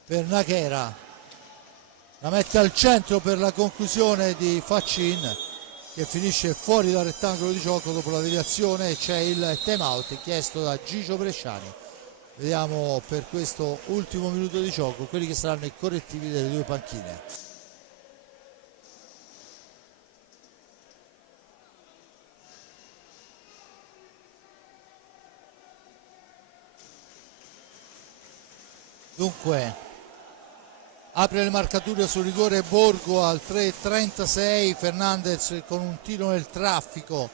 per Nachera, la mette al centro per la conclusione di Faccin che finisce fuori dal rettangolo di gioco dopo la deviazione e c'è il time out chiesto da Gigio Bresciani. Vediamo per questo ultimo minuto di gioco quelli che saranno i correttivi delle due panchine. Dunque apre le marcature sul rigore Borgo al 3:36, Fernandez con un tiro nel traffico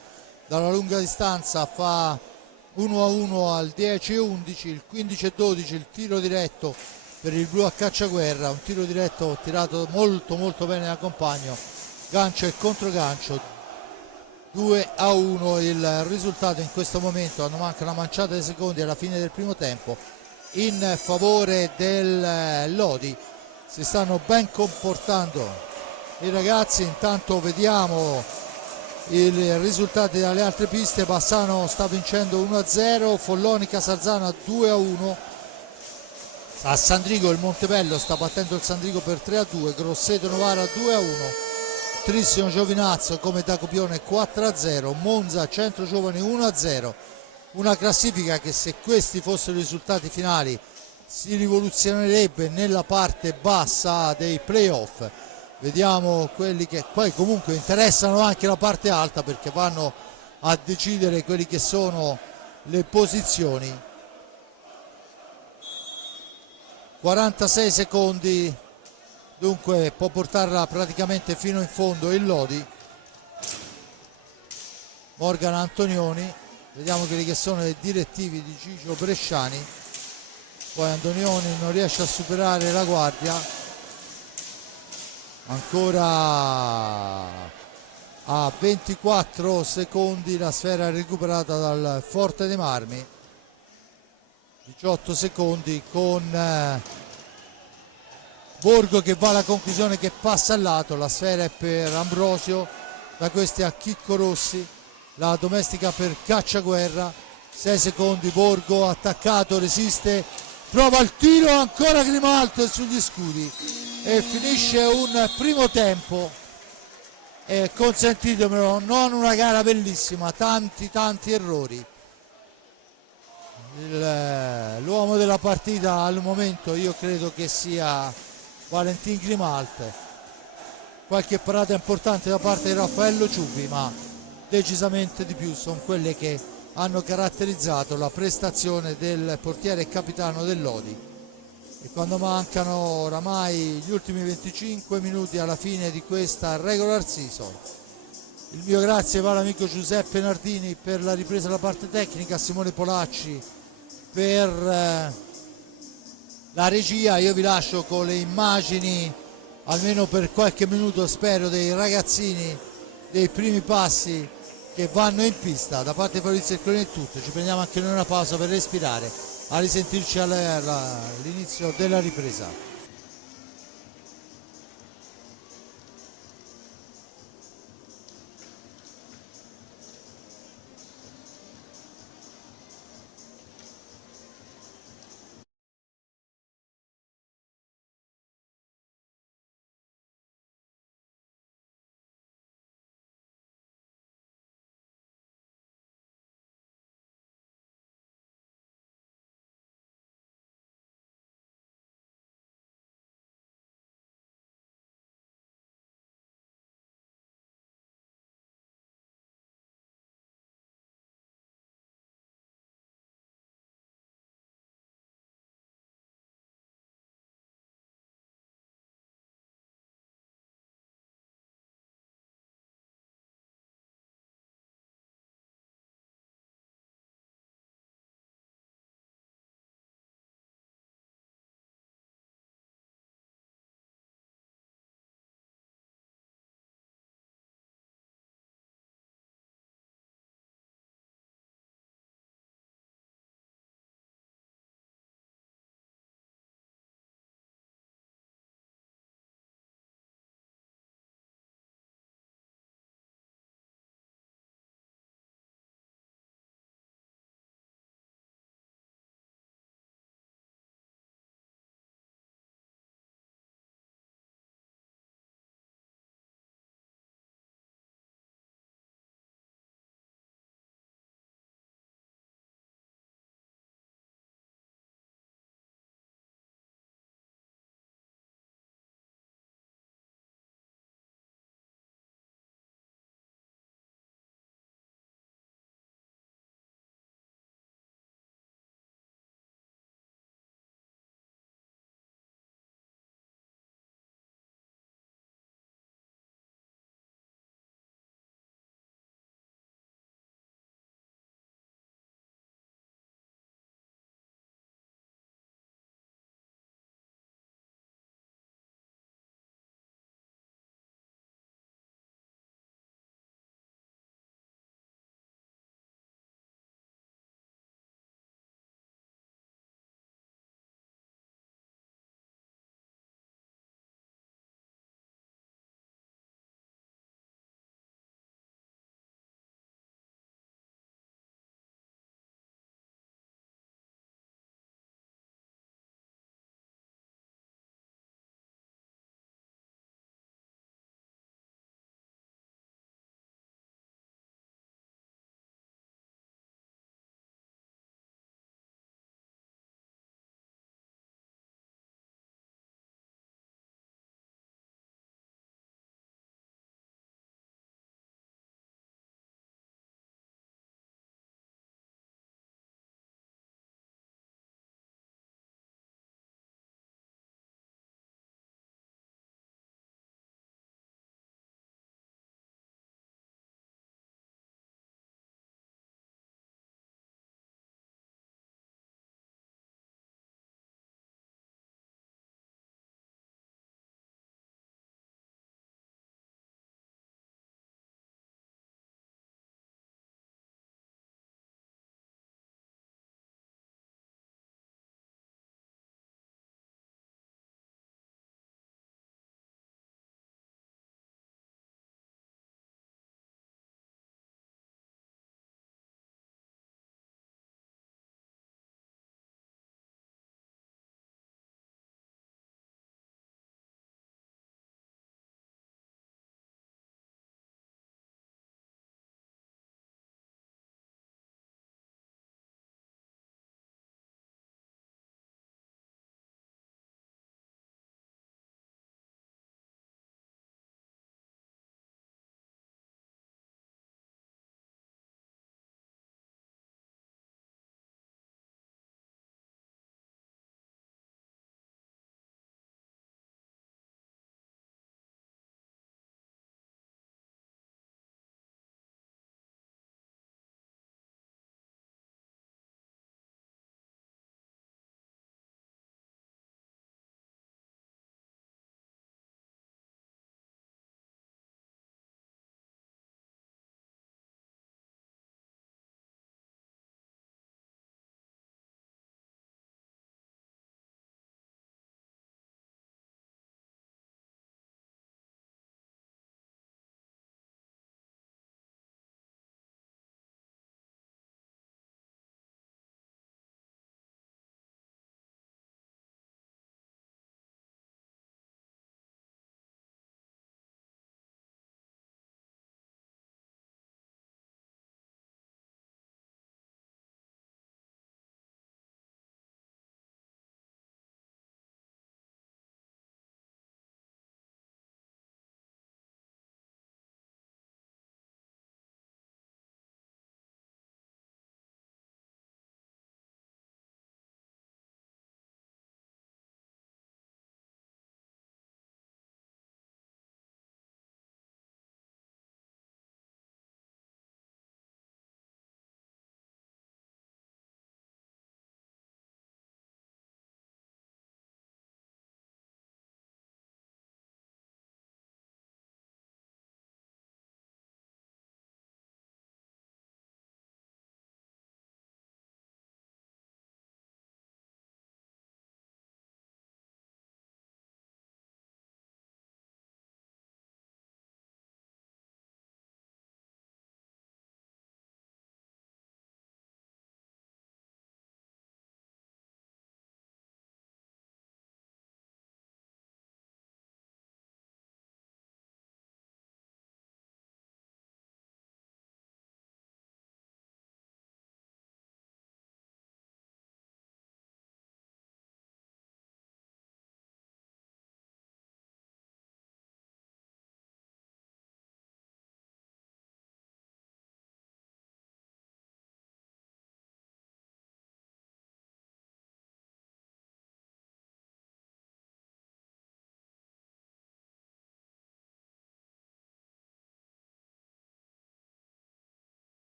dalla lunga distanza fa 1-1 al 10:11, il 15:12 il tiro diretto per il blu a cacciaguerra, un tiro diretto tirato molto bene da compagno, gancio e controgancio, 2-1 il risultato in questo momento. Manca una manciata di secondi alla fine del primo tempo in favore del Lodi. Si stanno ben comportando i ragazzi. Intanto vediamo i risultati dalle altre piste. Bassano sta vincendo 1-0, Folloni Casalzana 2-1, a Sandrigo il Montebello sta battendo il Sandrigo per 3-2, Grosseto Novara 2-1, Trissimo Giovinazzo come da copione 4-0, Monza Centro Giovani 1-0. Una classifica che, se questi fossero i risultati finali, si rivoluzionerebbe nella parte bassa dei playoff. Vediamo quelli che poi comunque interessano anche la parte alta, perché vanno a decidere quelli che sono le posizioni. 46 secondi, dunque può portarla praticamente fino in fondo il Lodi. Morgan Antonioni, vediamo quelli che sono i direttivi di Gigio Bresciani. Poi Antonioni non riesce a superare la guardia, ancora a 24 secondi la sfera recuperata dal Forte dei Marmi. 18 secondi con Borgo che va alla conclusione, che passa al lato. La sfera è per Ambrosio, da questi a Chicco Rossi, la domestica per Cacciaguerra. 6 secondi, Borgo attaccato, resiste, prova il tiro, ancora Grimaldo sugli scudi e finisce un primo tempo, e consentitemelo, non una gara bellissima, tanti errori. L'uomo della partita al momento io credo che sia Valentin Grimalt. Qualche parata importante da parte di Raffaello Ciubi, ma decisamente di più sono quelle che hanno caratterizzato la prestazione del portiere e capitano del Lodi. E quando mancano oramai gli ultimi 25 minuti alla fine di questa regular season, il mio grazie va all'amico Giuseppe Nardini per la ripresa della parte tecnica, a Simone Polacci per la regia. Io vi lascio con le immagini, almeno per qualche minuto spero, dei ragazzini, dei primi passi che vanno in pista. Da parte di Fabrizio Ercolini è tutto, ci prendiamo anche noi una pausa per respirare, a risentirci all'inizio della ripresa.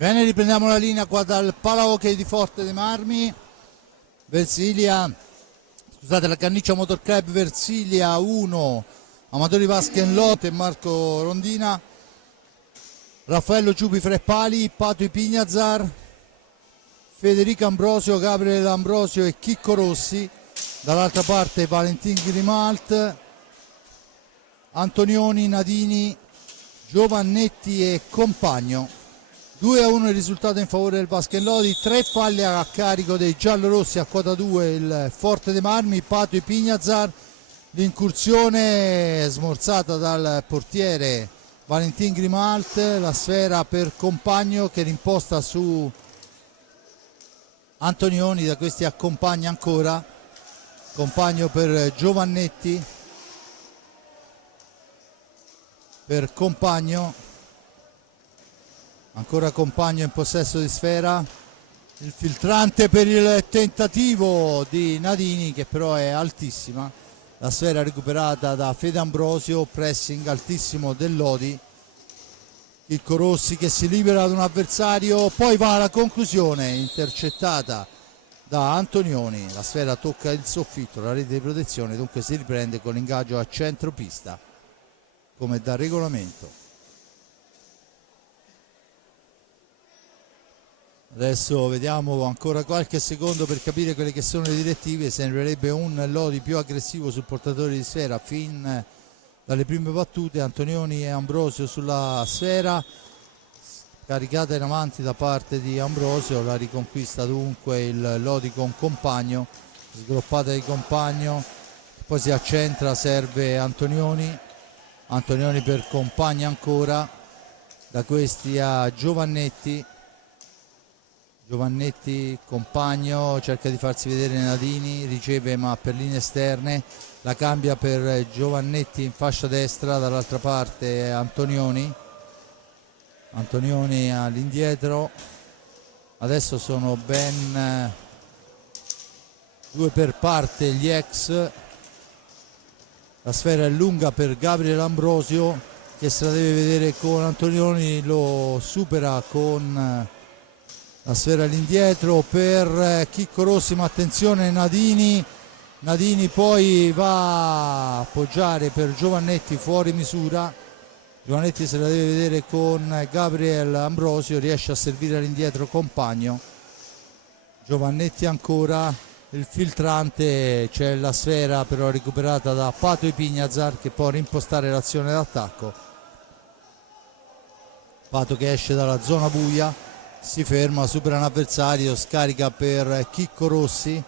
Bene, riprendiamo la linea qua dal Palahockey di Forte dei Marmi. La Canniccia Motor Club Versilia 1, Amatori Vasken Lot e Marco Rondina, Raffaello Ciupi Freppali, Pato Pignazar, Federico Ambrosio, Gabriele Ambrosio e Chicco Rossi. Dall'altra parte Valentin Grimalt, Antonioni, Nadini, Giovannetti e Compagno. 2-1 il risultato in favore del Vasken Lodi, 3 falli a carico dei giallorossi. A quota 2 il Forte dei Marmi, Pato e Pignazar, l'incursione smorzata dal portiere Valentin Grimalt, la sfera per Compagno che rimposta su Antonioni, da questi accompagna ancora, Compagno per Giovannetti, per Compagno, ancora Compagno in possesso di sfera, il filtrante per il tentativo di Nadini che però è altissima, la sfera recuperata da Fede Ambrosio, pressing altissimo del Lodi, Chicco Rossi che si libera ad un avversario, poi va alla conclusione, intercettata da Antonioni, la sfera tocca il soffitto, la rete di protezione, dunque si riprende con l'ingaggio a centropista come da regolamento. Adesso vediamo ancora qualche secondo per capire quelle che sono le direttive. Sembrerebbe un Lodi più aggressivo sul portatore di sfera fin dalle prime battute. Antonioni e Ambrosio sulla sfera, caricata in avanti da parte di Ambrosio, la riconquista dunque il Lodi con Compagno, sgroppata di Compagno, poi si accentra, serve Antonioni per Compagno ancora, da questi a Giovannetti, Compagno cerca di farsi vedere Nadini, riceve ma per linee esterne, la cambia per Giovannetti in fascia destra, dall'altra parte Antonioni all'indietro. Adesso sono ben 2 per parte gli ex, la sfera è lunga per Gabriele Ambrosio che se la deve vedere con Antonioni, lo supera con la sfera all'indietro per Chicco Rossi, ma attenzione Nadini poi va a appoggiare per Giovannetti fuori misura, Giovannetti se la deve vedere con Gabriele Ambrosio, riesce a servire all'indietro Compagno, Giovannetti ancora, il filtrante, c'è la sfera però recuperata da Pato e Pignazar che può rimpostare l'azione d'attacco. Pato che esce dalla zona buia, si ferma, supera un avversario, scarica per Chicco Rossi,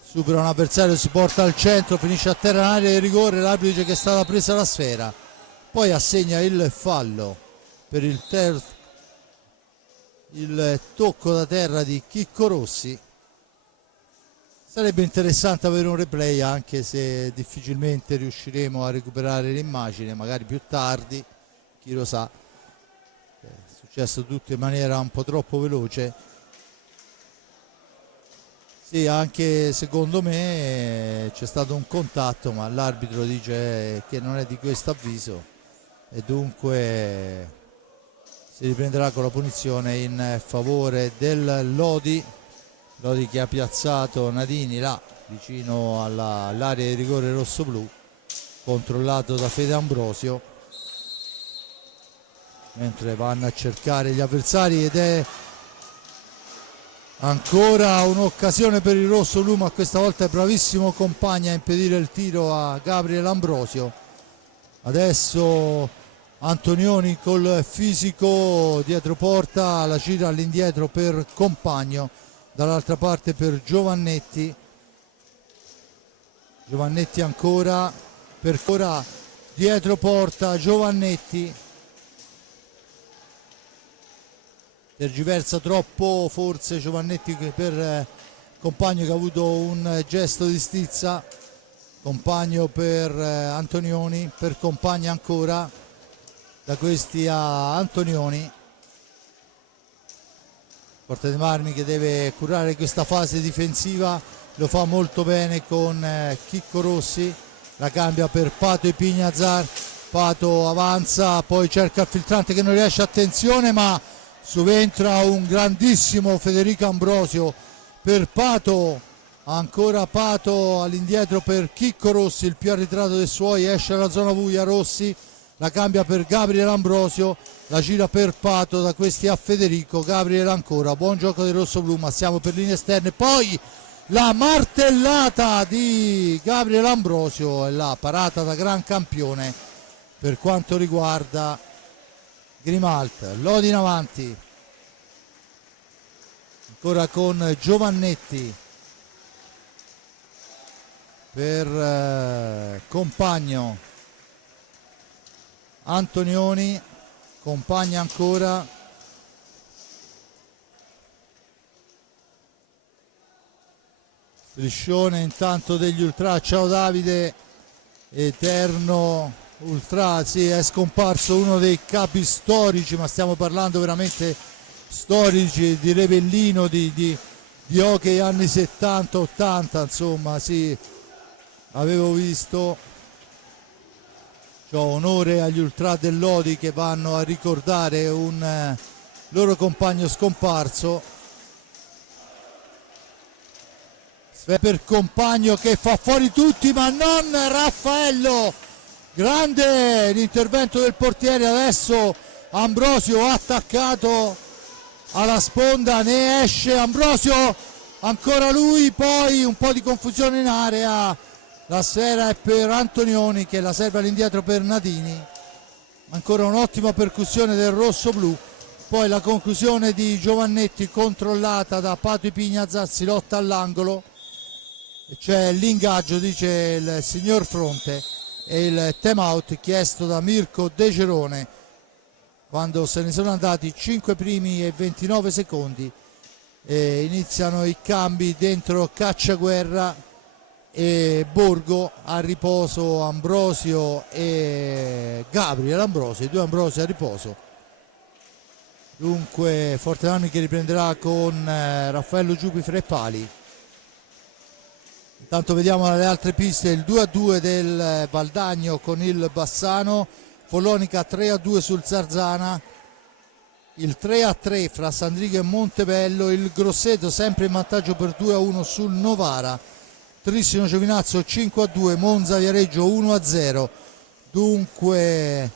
supera un avversario, si porta al centro, finisce a terra in area di rigore, l'arbitro dice che è stata presa la sfera, poi assegna il fallo per il tocco da terra di Chicco Rossi. Sarebbe interessante avere un replay, anche se difficilmente riusciremo a recuperare l'immagine, magari più tardi, chi lo sa. È successo tutto in maniera un po' troppo veloce. Sì, anche secondo me c'è stato un contatto, ma l'arbitro dice che non è di questo avviso e dunque si riprenderà con la punizione in favore del Lodi che ha piazzato Nadini là vicino all'area di rigore rosso-blu, controllato da Fede Ambrosio, mentre vanno a cercare gli avversari, ed è ancora un'occasione per il rosso-blu, ma questa volta è bravissimo Compagna a impedire il tiro a Gabriele Ambrosio. Adesso Antonioni col fisico dietro porta, la gira all'indietro per Compagno, dall'altra parte per Giovannetti ancora per ora dietro porta Giovannetti, tergiversa troppo forse Giovannetti per Compagno, che ha avuto un gesto di stizza. Compagno per Antonioni, per Compagno ancora, da questi a Antonioni. Forte dei Marmi che deve curare questa fase difensiva, lo fa molto bene con Chicco Rossi, la cambia per Pato e Pignazar, Pato avanza, poi cerca il filtrante che non riesce, attenzione, ma subentra un grandissimo Federico Ambrosio per Pato, ancora Pato all'indietro per Chicco Rossi, il più arretrato dei suoi, esce dalla zona buia Rossi, la cambia per Gabriele Ambrosio, la gira per Pato, da questi a Federico, Gabriele ancora, buon gioco del rossoblu, ma siamo per linee esterne, poi la martellata di Gabriele Ambrosio e la parata da gran campione per quanto riguarda Grimalt. Lodi in avanti, ancora con Giovannetti per Compagno, Antonioni, Compagna ancora, striscione intanto degli ultra. Ciao Davide, eterno ultra, sì, è scomparso uno dei capi storici, ma stiamo parlando veramente storici, di Revellino, di hockey anni 70-80, insomma, sì, avevo visto. Ciò onore agli ultra del Lodi che vanno a ricordare un loro compagno scomparso. Per Compagno che fa fuori tutti, ma non Raffaello. Grande l'intervento del portiere, adesso Ambrosio attaccato alla sponda, ne esce Ambrosio, ancora lui, poi un po' di confusione in area, la sfera è per Antonioni che la serve all'indietro per Nadini, ancora un'ottima percussione del rosso-blu, poi la conclusione di Giovannetti controllata da Pato Ipignazar, si lotta all'angolo, c'è l'ingaggio, dice il signor Fronte, e il time out chiesto da Mirko De Gerone quando se ne sono andati 5 primi e 29 secondi. E iniziano i cambi dentro Cacciaguerra e Borgo, a riposo Ambrosio e Gabriele Ambrosio, i due Ambrosio a riposo. Dunque Forteani che riprenderà con Raffaello Giupi fra i pali. Intanto vediamo le altre piste, il 2-2 del Valdagno con il Bassano, Follonica 3-2 sul Zarzana, il 3-3 fra Sandrigo e Montebello, il Grosseto sempre in vantaggio per 2-1 sul Novara, Trissino Giovinazzo 5-2, Monza Viareggio 1-0. Dunque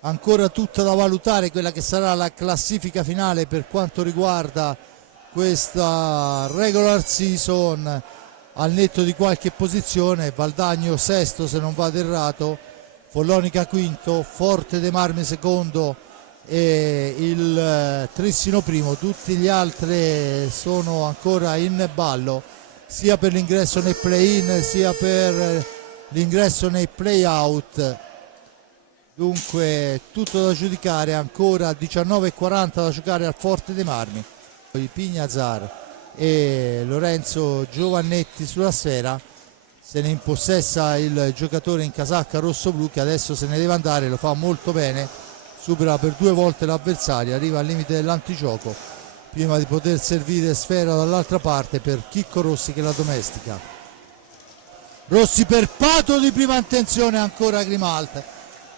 ancora tutta da valutare quella che sarà la classifica finale per quanto riguarda questa regular season, al netto di qualche posizione. Valdagno sesto se non vado errato, Follonica quinto, Forte dei Marmi secondo e il Trissino primo. Tutti gli altri sono ancora in ballo sia per l'ingresso nei play-in sia per l'ingresso nei play-out. Dunque tutto da giudicare, ancora 19:40 da giocare al Forte dei Marmi. Pignazar e Lorenzo Giovannetti sulla sfera, se ne impossessa il giocatore in casacca rosso-blu che adesso se ne deve andare, lo fa molto bene, supera per 2 volte l'avversario, arriva al limite dell'antigioco prima di poter servire sfera dall'altra parte per Chicco Rossi che la domestica. Rossi per Pato di prima intenzione, ancora Grimalt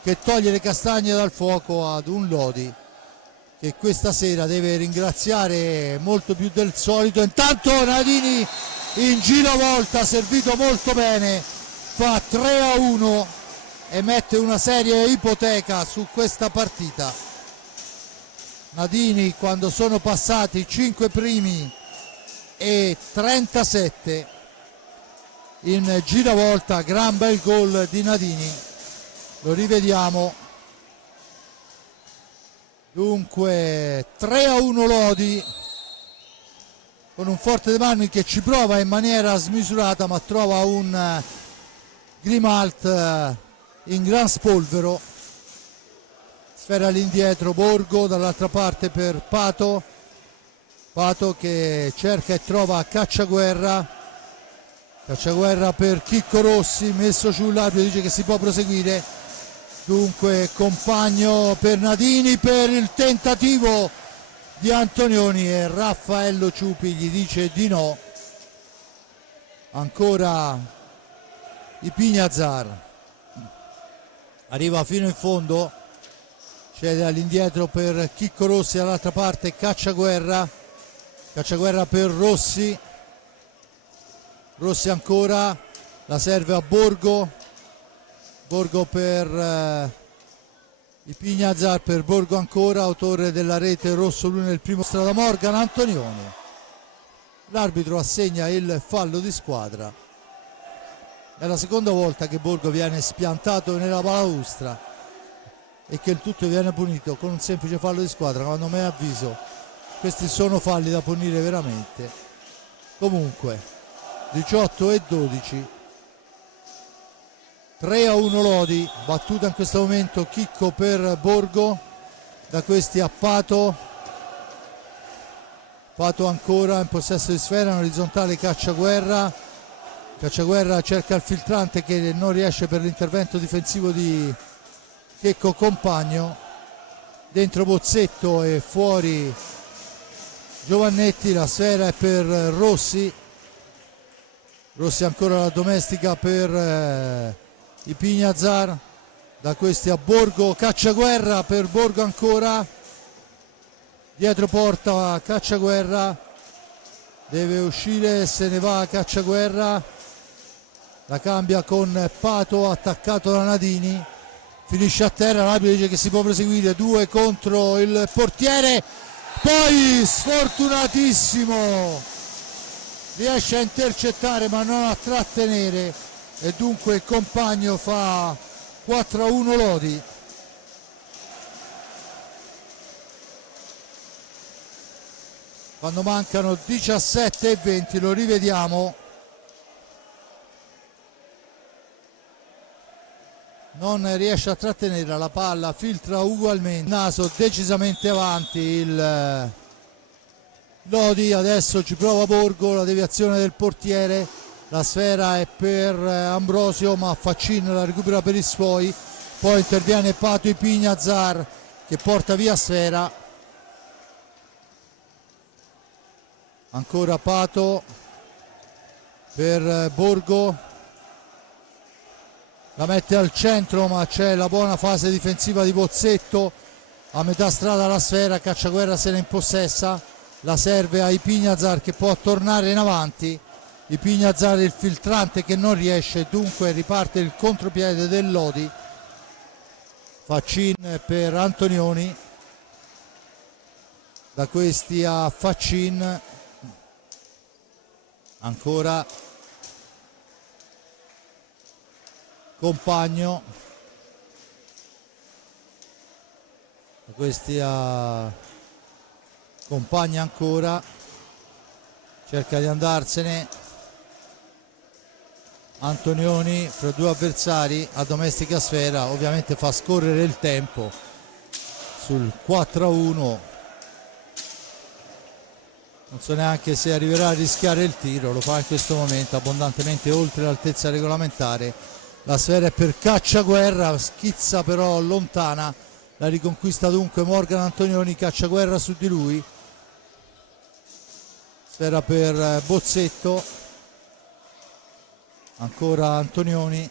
che toglie le castagne dal fuoco ad un Lodi che questa sera deve ringraziare molto più del solito. Intanto Nadini in giravolta, servito molto bene, fa 3-1 e mette una seria ipoteca su questa partita. Nadini, quando sono passati 5 primi e 37 in giravolta, gran bel gol di Nadini, lo rivediamo. Dunque 3-1 Lodi, con un Forte dei Marmi che ci prova in maniera smisurata, ma trova un Grimalt in gran spolvero. Sfera all'indietro, Borgo dall'altra parte per Pato, Pato che cerca e trova Cacciaguerra, Cacciaguerra per Chicco Rossi, messo giù l'arbitro, dice che si può proseguire. Dunque Compagno per Nadini, per il tentativo di Antonioni e Raffaello Ciupi gli dice di no. Ancora Ipignazar, arriva fino in fondo, cede all'indietro per Chicco Rossi, dall'altra parte Cacciaguerra per Rossi, Rossi ancora, la serve a Borgo per Ipignazar, per Borgo ancora, autore della rete rosso lui nel primo strada Morgan Antonioni. L'arbitro assegna il fallo di squadra. È la seconda volta che Borgo viene spiantato nella balaustra e che il tutto viene punito con un semplice fallo di squadra, quando a me avviso questi sono falli da punire veramente. Comunque 18-12, 3-1 Lodi, battuta in questo momento Chicco per Borgo, da questi a Pato ancora in possesso di sfera, in orizzontale Cacciaguerra cerca il filtrante che non riesce per l'intervento difensivo di Checco Compagno, dentro Bozzetto e fuori Giovannetti, la sfera è per Rossi ancora la domestica per Ipignazar, da questi a Borgo, Cacciaguerra per Borgo ancora, dietro porta Cacciaguerra, deve uscire, se ne va Cacciaguerra, la cambia con Pato attaccato da Nadini, finisce a terra, l'arbitro dice che si può proseguire, 2 contro il portiere, poi sfortunatissimo riesce a intercettare ma non a trattenere e dunque il Compagno fa 4-1 Lodi. Quando mancano 17:20, lo rivediamo, non riesce a trattenere la palla, filtra ugualmente, naso decisamente avanti il Lodi, adesso ci prova Borgo, la deviazione del portiere, la sfera è per Ambrosio ma Faccin la recupera per i suoi, poi interviene Pato Ipignazar che porta via sfera, ancora Pato per Borgo, la mette al centro ma c'è la buona fase difensiva di Bozzetto, a metà strada la sfera, Cacciaguerra se ne impossessa, la serve a Ipignazar che può tornare in avanti, Ipignazar il filtrante che non riesce, dunque riparte il contropiede del Lodi, Faccin per Antonioni, da questi a Faccin, ancora Compagno, da questi a Compagna ancora, cerca di andarsene Antonioni fra due avversari a domestica sfera, ovviamente fa scorrere il tempo sul 4-1, non so neanche se arriverà a rischiare il tiro, lo fa in questo momento abbondantemente oltre l'altezza regolamentare, la sfera è per Cacciaguerra, schizza però lontana, la riconquista dunque Morgan Antonioni, Cacciaguerra su di lui, sfera per Bozzetto, ancora Antonioni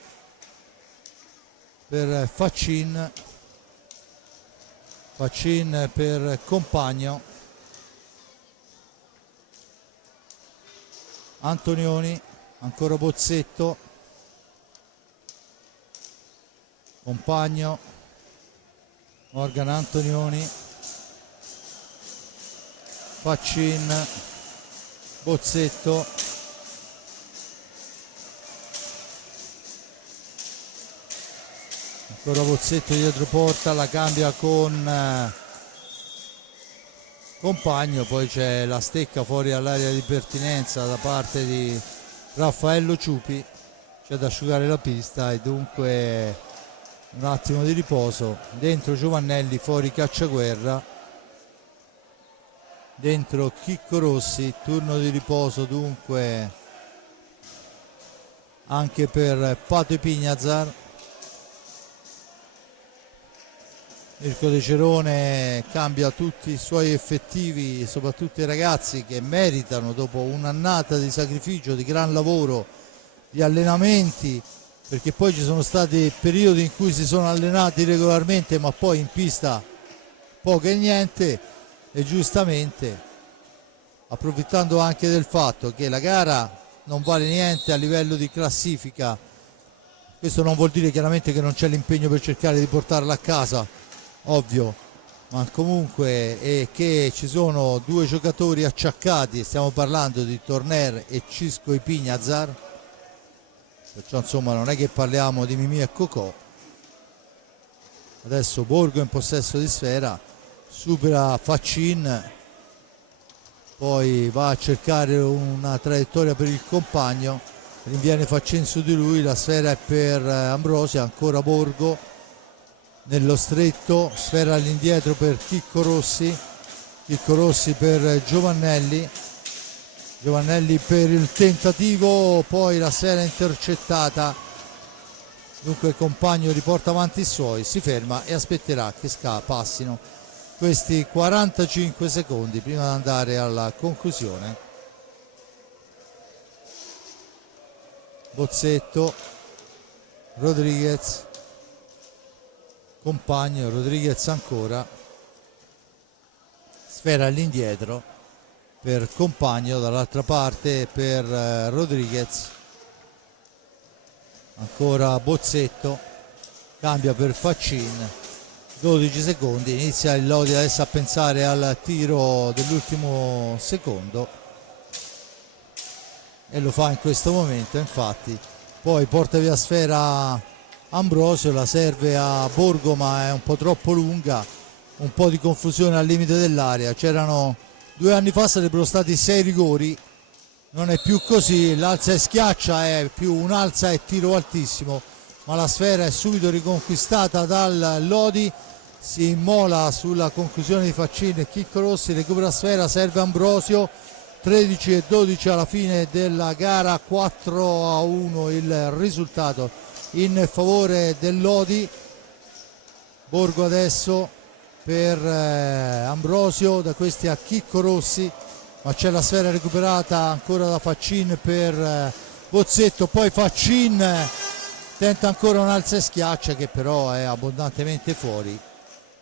per Faccin per Compagno, Antonioni, ancora Bozzetto, Compagno, Morgan Antonioni, Faccin, Bozzetto, ancora Bozzetto dietro porta, la cambia con Compagno, poi c'è la stecca fuori all'area di pertinenza da parte di Raffaello Ciupi, c'è da asciugare la pista e dunque un attimo di riposo, dentro Giovannelli, fuori Cacciaguerra, dentro Chicco Rossi, turno di riposo dunque anche per Pato Ipignazar. Mirko De Cerone cambia tutti i suoi effettivi, soprattutto i ragazzi che meritano dopo un'annata di sacrificio, di gran lavoro, di allenamenti, perché poi ci sono stati periodi in cui si sono allenati regolarmente ma poi in pista poco e niente, e giustamente, approfittando anche del fatto che la gara non vale niente a livello di classifica, questo non vuol dire chiaramente che non c'è l'impegno per cercare di portarla a casa, ovvio, ma comunque è che ci sono due giocatori acciaccati, stiamo parlando di Torner e Cisco Ipignazar, perciò insomma non è che parliamo di Mimì e Cocò. Adesso Borgo in possesso di sfera, supera Faccin, poi va a cercare una traiettoria per il compagno, rinviene Faccin su di lui, la sfera è per Ambrosio, ancora Borgo nello stretto, sfera all'indietro per Chicco Rossi per Giovannelli per il tentativo, poi la sfera intercettata, dunque il compagno riporta avanti i suoi, si ferma e aspetterà che passino questi 45 secondi prima di andare alla conclusione. Bozzetto, Rodriguez, compagno, Rodriguez ancora, sfera all'indietro per compagno, dall'altra parte per Rodriguez, ancora Bozzetto, cambia per Faccin, 12 secondi, inizia il Lodi adesso a pensare al tiro dell'ultimo secondo e lo fa in questo momento, infatti. Poi porta via sfera Ambrosio, la serve a Borgo ma è un po' troppo lunga, un po' di confusione al limite dell'area. C'erano 2 anni fa, sarebbero stati 6 rigori, non è più così, l'alza e schiaccia è più un alza e tiro altissimo, ma la sfera è subito riconquistata dal Lodi, si immola sulla conclusione di Faccin e Chicco Rossi, recupera sfera, serve Ambrosio, 13 e 12 alla fine della gara, 4-1 il risultato in favore del Lodi. Borgo adesso per Ambrosio, da questi a Chicco Rossi, ma c'è la sfera recuperata ancora da Faccin per Bozzetto, poi Faccin tenta ancora un alza e schiaccia che però è abbondantemente fuori,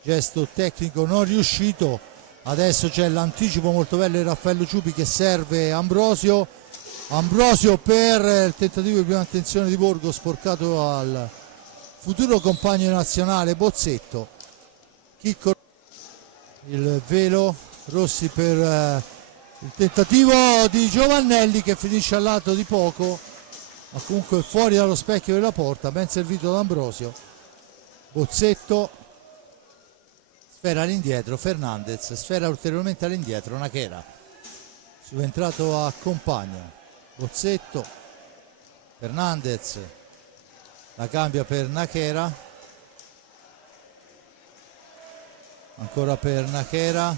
gesto tecnico non riuscito. Adesso c'è l'anticipo molto bello di Raffaello Ciupi che serve Ambrosio per il tentativo di prima attenzione di Borgo, sporcato al futuro compagno nazionale Bozzetto. Chicco, il velo, Rossi per il tentativo di Giovannelli che finisce al lato di poco, ma comunque fuori dallo specchio della porta, ben servito da Ambrosio. Bozzetto, sfera all'indietro, Fernandez, sfera ulteriormente all'indietro, Nachera, subentrato a compagno. Bozzetto, Fernandez, la cambia per Nachera, ancora per Nachera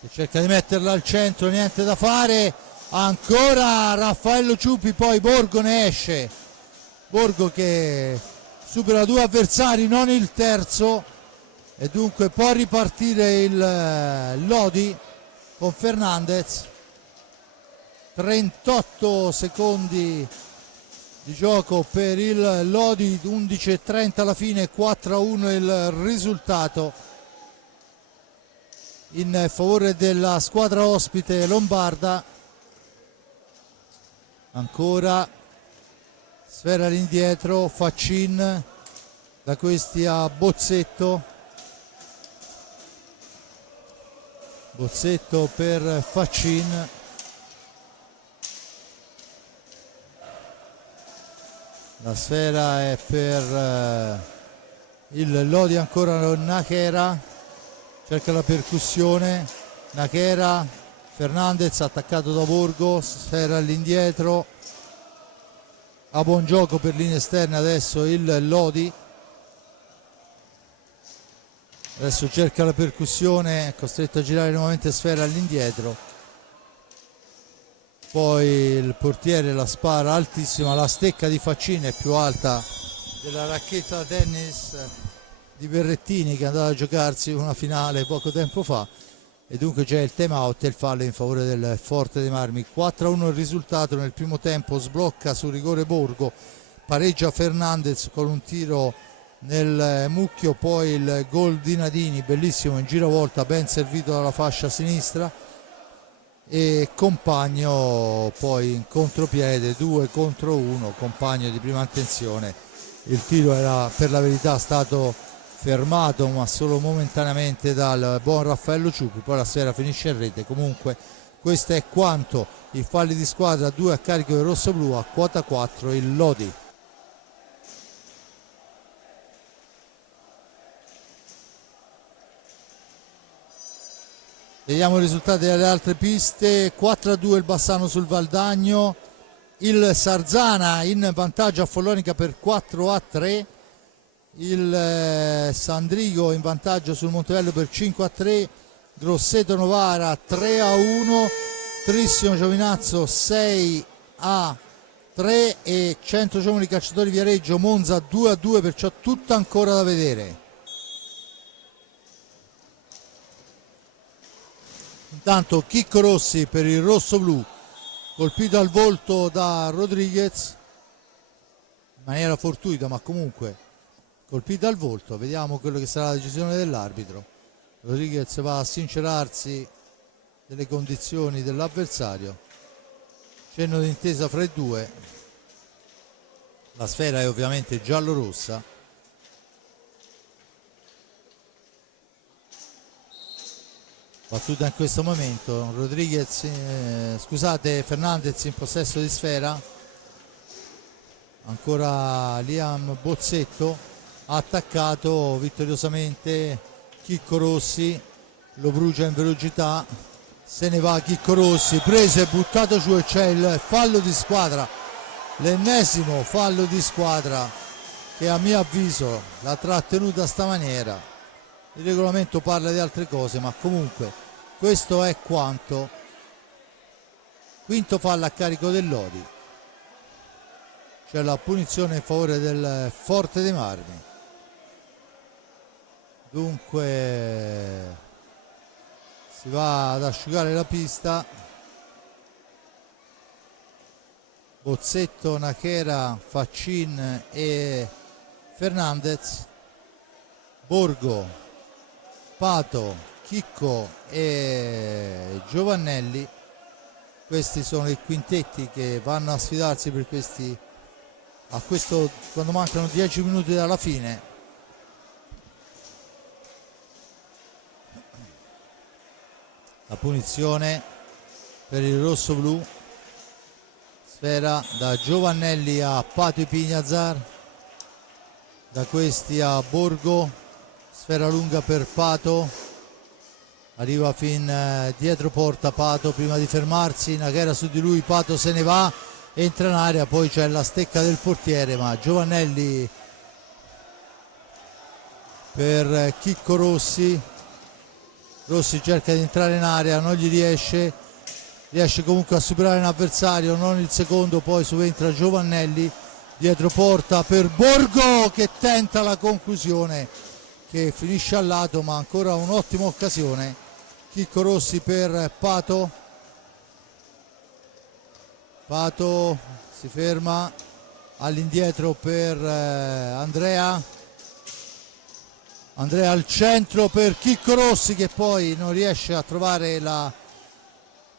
che cerca di metterla al centro, niente da fare, ancora Raffaello Ciupi, poi Borgo ne esce, Borgo che supera 2 avversari, non il terzo, e dunque può ripartire il Lodi con Fernandez. 38 secondi di gioco per il Lodi, 11:30 alla fine, 4-1 il risultato in favore della squadra ospite lombarda. Ancora sfera all'indietro, Faccin, da questi a Bozzetto, Bozzetto per Faccin, la sfera è per il Lodi, ancora Nachera, cerca la percussione, Nachera, Fernandez attaccato da Borgo, sfera all'indietro, a buon gioco per linee esterne adesso il Lodi, adesso cerca la percussione, è costretto a girare nuovamente, sfera all'indietro, poi il portiere la spara altissima, la stecca di Faccin è più alta della racchetta da tennis di Berrettini che è andato a giocarsi una finale poco tempo fa, e dunque c'è il time out e il fallo in favore del Forte dei Marmi. 4-1 il risultato nel primo tempo, sblocca su rigore Borgo, pareggia Fernandez con un tiro nel mucchio, poi il gol di Nadini bellissimo in giravolta, ben servito dalla fascia sinistra, e Compagno poi in contropiede, 2 contro 1, Compagno di prima intenzione. Il tiro era per la verità stato fermato ma solo momentaneamente dal buon Raffaello Ciupi, poi la sfera finisce in rete. Comunque questo è quanto, i falli di squadra 2 a carico del rossoblu, a quota 4 il Lodi. Vediamo i risultati delle altre piste. 4-2 il Bassano sul Valdagno, il Sarzana in vantaggio a Follonica per 4-3, il Sandrigo in vantaggio sul Montevello per 5-3, Grosseto Novara 3-1, Trissimo Giovinazzo 6-3 e Centro Giovani Calciatori Viareggio Monza 2-2, perciò tutto ancora da vedere. Intanto Chicco Rossi per il rosso-blu, colpito al volto da Rodriguez in maniera fortuita, ma comunque colpito al volto. Vediamo quello che sarà la decisione dell'arbitro. Rodriguez va a sincerarsi delle condizioni dell'avversario, cenno d'intesa fra i due, la sfera è ovviamente giallo-rossa. Battuta in questo momento, Fernandez in possesso di sfera, ancora Liam Bozzetto, ha attaccato vittoriosamente Chicco Rossi, lo brucia in velocità, se ne va Chicco Rossi, preso e buttato giù, e c'è il fallo di squadra, l'ennesimo fallo di squadra che a mio avviso l'ha trattenuta sta maniera. Il regolamento parla di altre cose, ma comunque questo è quanto. Quinto fallo a carico del Lodi, c'è la punizione in favore del Forte dei Marmi. Dunque si va ad asciugare la pista. Bozzetto, Nachera, Faccin e Fernandez, Borgo, Pato, Chicco e Giovannelli. Questi sono i quintetti che vanno a sfidarsi per questo quando mancano 10 minuti dalla fine. La punizione per il rosso-blu, sfera da Giovannelli a Pato Ipignazar, da questi a Borgo, sfera lunga per Pato, arriva fin dietro porta Pato prima di fermarsi, Nachera su di lui, Pato se ne va, entra in area, poi c'è la stecca del portiere, ma Giovannelli per Chicco Rossi, Rossi cerca di entrare in area, non gli riesce comunque a superare un avversario, non il secondo, poi subentra Giovannelli, dietro porta per Borgo che tenta la conclusione che finisce al lato, ma ancora un'ottima occasione. Chicco Rossi per Pato, Pato si ferma, all'indietro per Andrea al centro per Chicco Rossi che poi non riesce a trovare la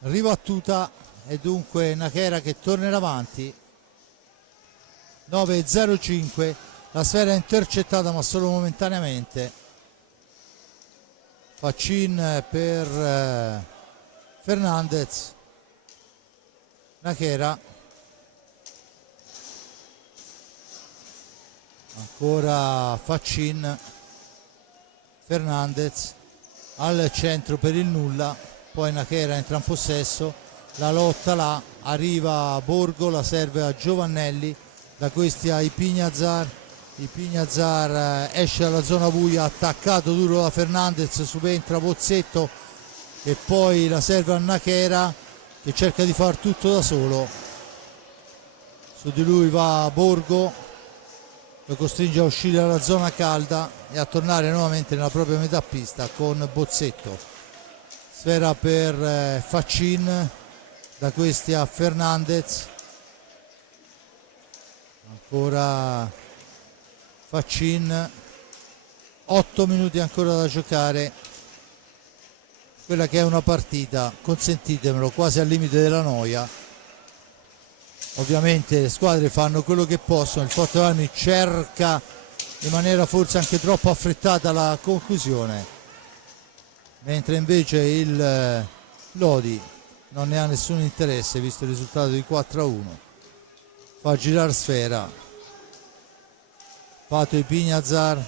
ribattuta, e dunque Nachera che tornerà avanti. 9-0-5, la sfera è intercettata ma solo momentaneamente. Faccin per Fernandez, Nachera, ancora Faccin, Fernandez al centro per il nulla, poi Nachera entra in possesso, la lotta là, arriva Borgo, la serve a Giovannelli, da questi a Ipignazar, esce dalla zona buia, attaccato duro da Fernandez, subentra Bozzetto e poi la serve a Nachera che cerca di far tutto da solo, su di lui va Borgo, lo costringe a uscire dalla zona calda e a tornare nuovamente nella propria metà pista con Bozzetto. Sfera per Faccin, da questi a Fernandez, ancora Faccin, 8 minuti ancora da giocare, quella che è una partita, consentitemelo, quasi al limite della noia. Ovviamente le squadre fanno quello che possono, il Forte Armi cerca in maniera forse anche troppo affrettata la conclusione, mentre invece il Lodi non ne ha nessun interesse visto il risultato di 4-1. Fa girare sfera Pato e Pignazar,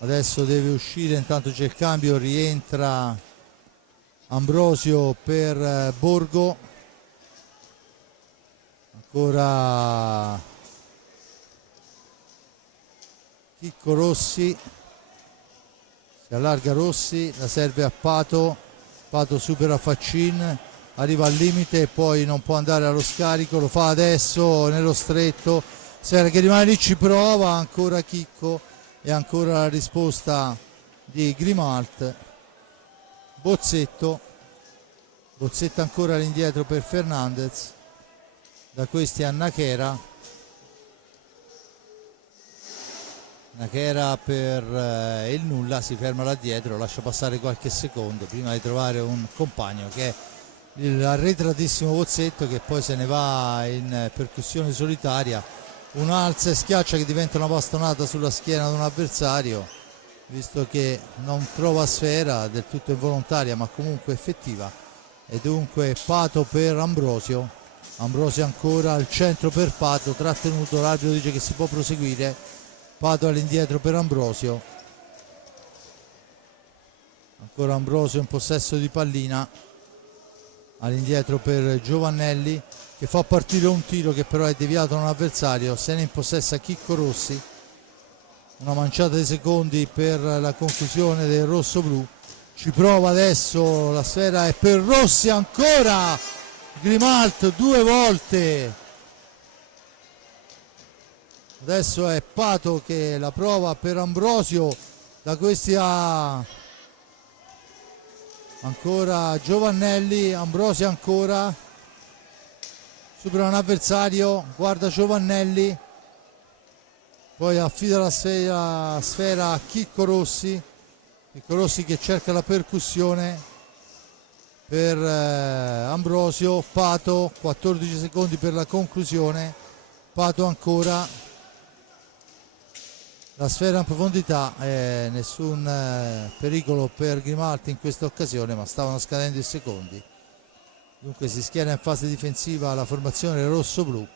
adesso deve uscire, intanto c'è il cambio, rientra Ambrosio per Borgo, ancora Chicco Rossi, si allarga Rossi, la serve a Pato, Pato supera Faccin, arriva al limite e poi non può andare allo scarico, lo fa adesso nello stretto, Sfera che rimane lì, ci prova ancora Chicco e ancora la risposta di Grimalt. Bozzetto ancora all'indietro per Fernandez, da questi a Nachera per il nulla, si ferma là dietro, lascia passare qualche secondo prima di trovare un compagno che è l'arretratissimo Bozzetto, che poi se ne va in percussione solitaria, un'alza e schiaccia che diventa una bastonata sulla schiena di un avversario, visto che non trova Sfera, del tutto involontaria ma comunque effettiva. E dunque Pato per Ambrosio ancora al centro per Pato, trattenuto, l'arbitro dice che si può proseguire. Pato all'indietro per Ambrosio, ancora Ambrosio in possesso di pallina, all'indietro per Giovannelli che fa partire un tiro che però è deviato da un avversario, se ne impossessa Chicco Rossi, una manciata di secondi per la conclusione del rosso-blu. Ci prova adesso, la sfera è per Rossi, ancora Grimalt 2 volte. Adesso è Pato che la prova per Ambrosio, da questi a ancora Giovannelli, Ambrosio ancora, supera un avversario, guarda Giovannelli, poi affida la sfera a Chicco Rossi che cerca la percussione per Ambrosio. Pato, 14 secondi per la conclusione, Pato ancora, la sfera in profondità, nessun pericolo per Grimalt in questa occasione, ma stavano scadendo i secondi. Dunque si schiera in fase difensiva la formazione rosso-blu,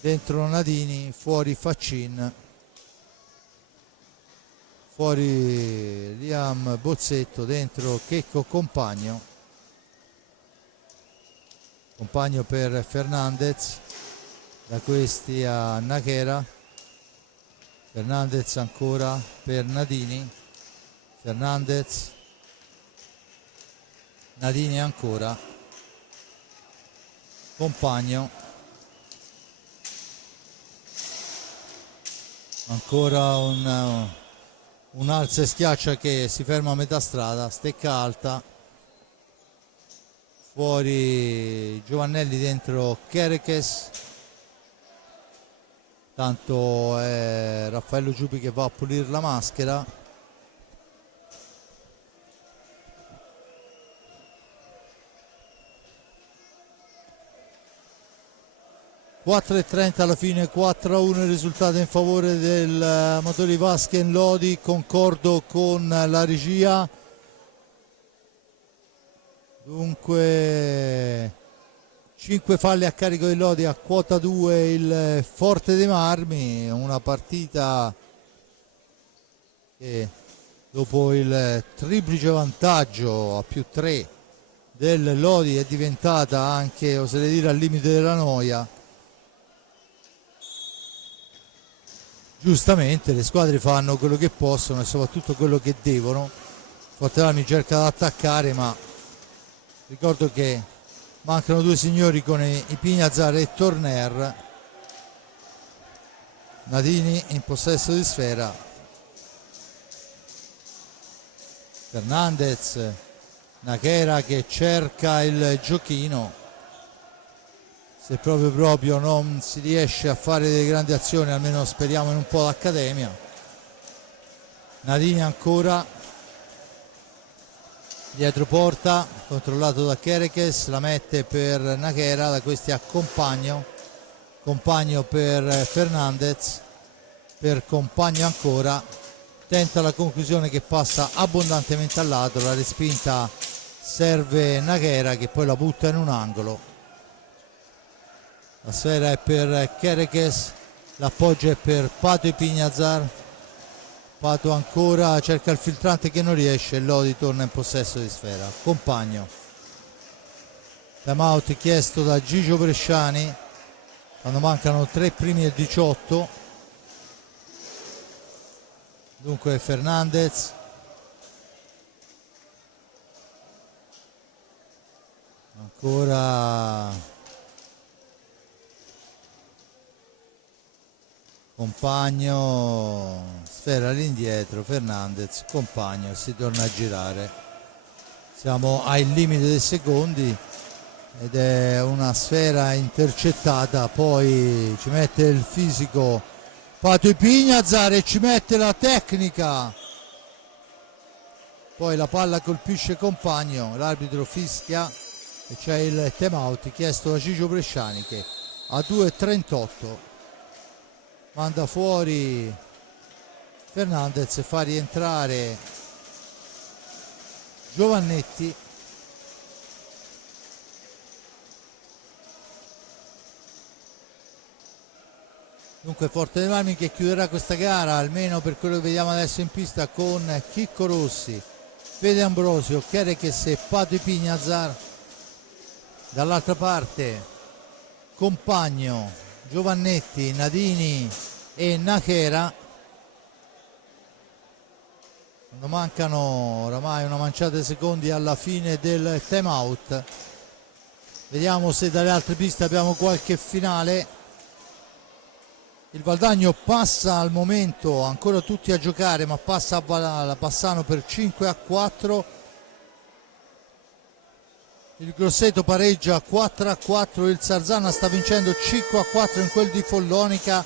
dentro Nadini, fuori Faccin, fuori Liam Bozzetto, dentro Checco Compagno per Fernandez, da questi a Nachera, Fernandez ancora per Nadini, Fernandez, Nadini ancora, Compagno, ancora un alza e schiaccia che si ferma a metà strada, stecca alta, fuori Giovannelli, dentro Chereches, tanto è Raffaello Giubi che va a pulire la maschera. (4:30) alla fine, 4-1 il risultato in favore del Motori Vasken Lodi. Concordo con la regia, dunque 5 falli a carico di Lodi, a quota 2 il Forte dei Marmi, una partita che dopo il triplice vantaggio a +3 del Lodi è diventata anche, oserei dire, al limite della noia. Giustamente le squadre fanno quello che possono e soprattutto quello che devono. Forte Armi cerca di attaccare, ma ricordo che mancano due signori con i Pignazar e Torner. Nadini in possesso di sfera, Fernandez, Nachera che cerca il giochino, se proprio non si riesce a fare delle grandi azioni, almeno speriamo in un po' l'accademia. Nadini ancora, dietro porta, controllato da Kerekes, la mette per Nakera, da questi a Compagno per Fernandez, per Compagno ancora, tenta la conclusione che passa abbondantemente al lato, la respinta serve Nakera che poi la butta in un angolo. La sfera è per Kerekes, l'appoggio è per Pato e Pignazar. Pato ancora cerca il filtrante che non riesce, Lodi torna in possesso di sfera. Compagno, time out chiesto da Gigio Bresciani quando mancano 3 primi e 18. Dunque Fernandez, ancora Compagno, sfera all'indietro, Fernandez, Compagno, si torna a girare. Siamo ai limiti dei secondi ed è una sfera intercettata, poi ci mette il fisico Pato Pignazar e ci mette la tecnica. Poi la palla colpisce Compagno, l'arbitro fischia e c'è il time out chiesto da Gigio Bresciani che a 2:38 manda fuori Fernandez e fa rientrare Giovannetti. Dunque Forte dei Marmi che chiuderà questa gara, almeno per quello che vediamo adesso in pista, con Chicco Rossi, Fede Ambrosio, Kerekes e Pato Pignazar. Dall'altra parte Compagno, Giovannetti, Nadini e Nakera. Quando mancano oramai una manciata di secondi alla fine del time out, vediamo se dalle altre piste abbiamo qualche finale. Il Valdagno passa al momento, ancora tutti a giocare, ma passa a Bassano per 5-4. Il Grosseto pareggia 4-4, il Sarzana sta vincendo 5-4 in quel di Follonica,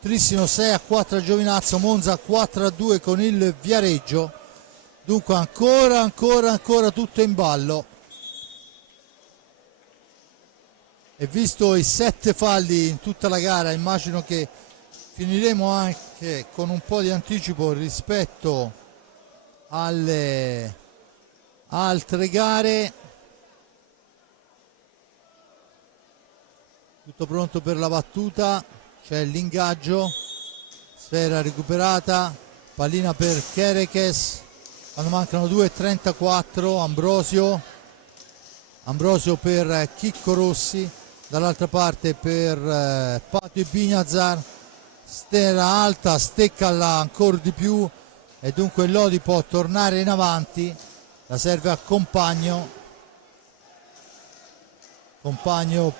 Trissino 6-4 a Giovinazzo, Monza 4-2 con il Viareggio. Dunque ancora tutto in ballo. E visto i 7 falli in tutta la gara, immagino che finiremo anche con un po' di anticipo rispetto alle altre gare. Tutto pronto per la battuta, c'è l'ingaggio, sfera recuperata, pallina per Kerekes, quando mancano 2:34, Ambrosio per Chicco Rossi, dall'altra parte per Pato e Pignazar, stera alta, stecca ancora di più e dunque Lodi può tornare in avanti, la serve a Compagno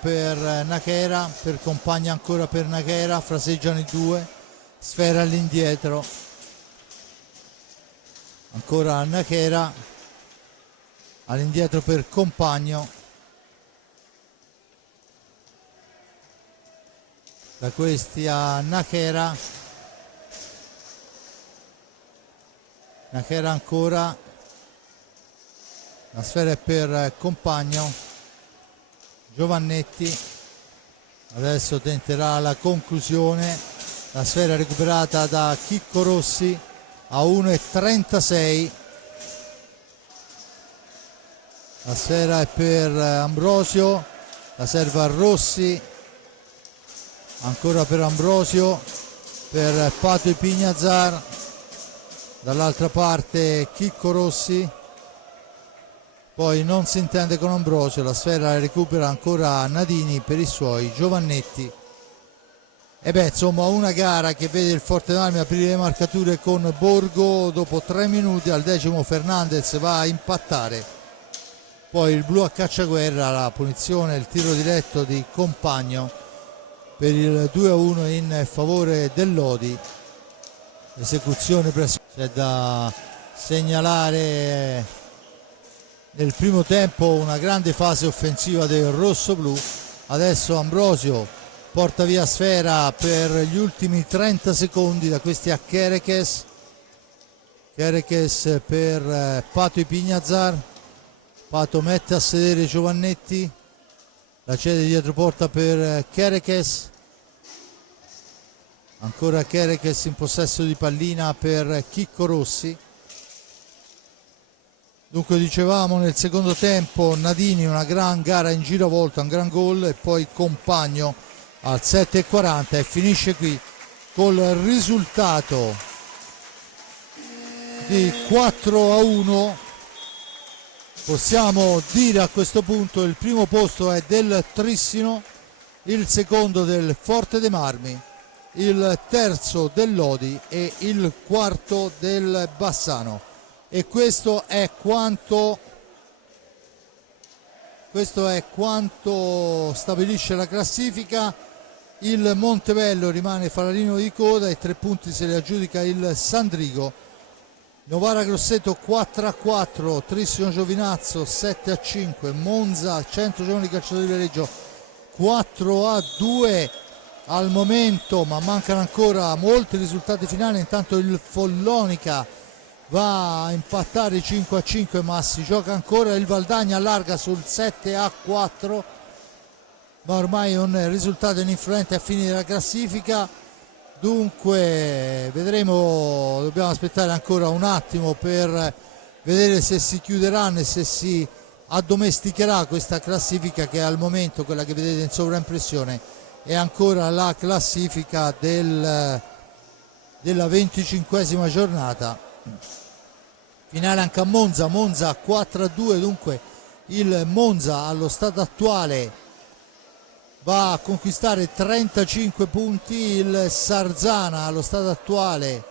per Nakera, per Compagno ancora per Nakera, fraseggiano i due, sfera all'indietro, ancora Nakera, all'indietro per Compagno, da questi a Nakera ancora, la sfera è per Compagno, Giovannetti adesso tenterà la conclusione, la sfera recuperata da Chicco Rossi a 1:36, la sfera è per Ambrosio, la serve a Rossi, ancora per Ambrosio, per Pato e Pignazar, dall'altra parte Chicco Rossi, poi non si intende con Ambrosio, la sfera la recupera ancora Nadini per i suoi, Giovannetti. E beh, insomma, una gara che vede il Forte dei Marmi aprire le marcature con Borgo, dopo 3 minuti al 10° Fernandez va a impattare, poi il blu a cacciaguerra, la punizione, il tiro diretto di Compagno per il 2-1 in favore del Lodi. Esecuzione c'è da segnalare nel primo tempo una grande fase offensiva del rosso-blu, Adesso Ambrosio porta via sfera per gli ultimi 30 secondi da questi a Kerekes. Kerekes per Pato Ipignazar. Pato mette a sedere Giovannetti, la cede dietro porta per Kerekes. Ancora Kerekes in possesso di pallina per Chicco Rossi. Dunque dicevamo nel secondo tempo Nadini una gran gara in giravolta, un gran gol, e poi Compagno al 7:40 e finisce qui col risultato di 4-1. Possiamo dire a questo punto il primo posto è del Trissino, il secondo del Forte dei Marmi, il terzo del Lodi e il quarto del Bassano. E questo è quanto stabilisce la classifica. Il Montebello rimane fanalino di coda e 3 punti se li aggiudica il Sandrigo. Novara Grosseto 4-4, Trissino Giovinazzo 7-5, Monza Centro Giovani Calciatori di Viareggio 4-2 al momento, ma mancano ancora molti risultati finali. Intanto il Follonica va a impattare 5-5, ma si gioca ancora. Il Valdagna allarga sul 7-4, ma ormai è un risultato ininfluente a fine della classifica. Dunque vedremo, dobbiamo aspettare ancora un attimo per vedere se si chiuderanno e se si addomesticherà questa classifica, che al momento, quella che vedete in sovraimpressione, è ancora la classifica della 25esima giornata. Finale anche a Monza 4-2, dunque il Monza allo stato attuale va a conquistare 35 punti, il Sarzana allo stato attuale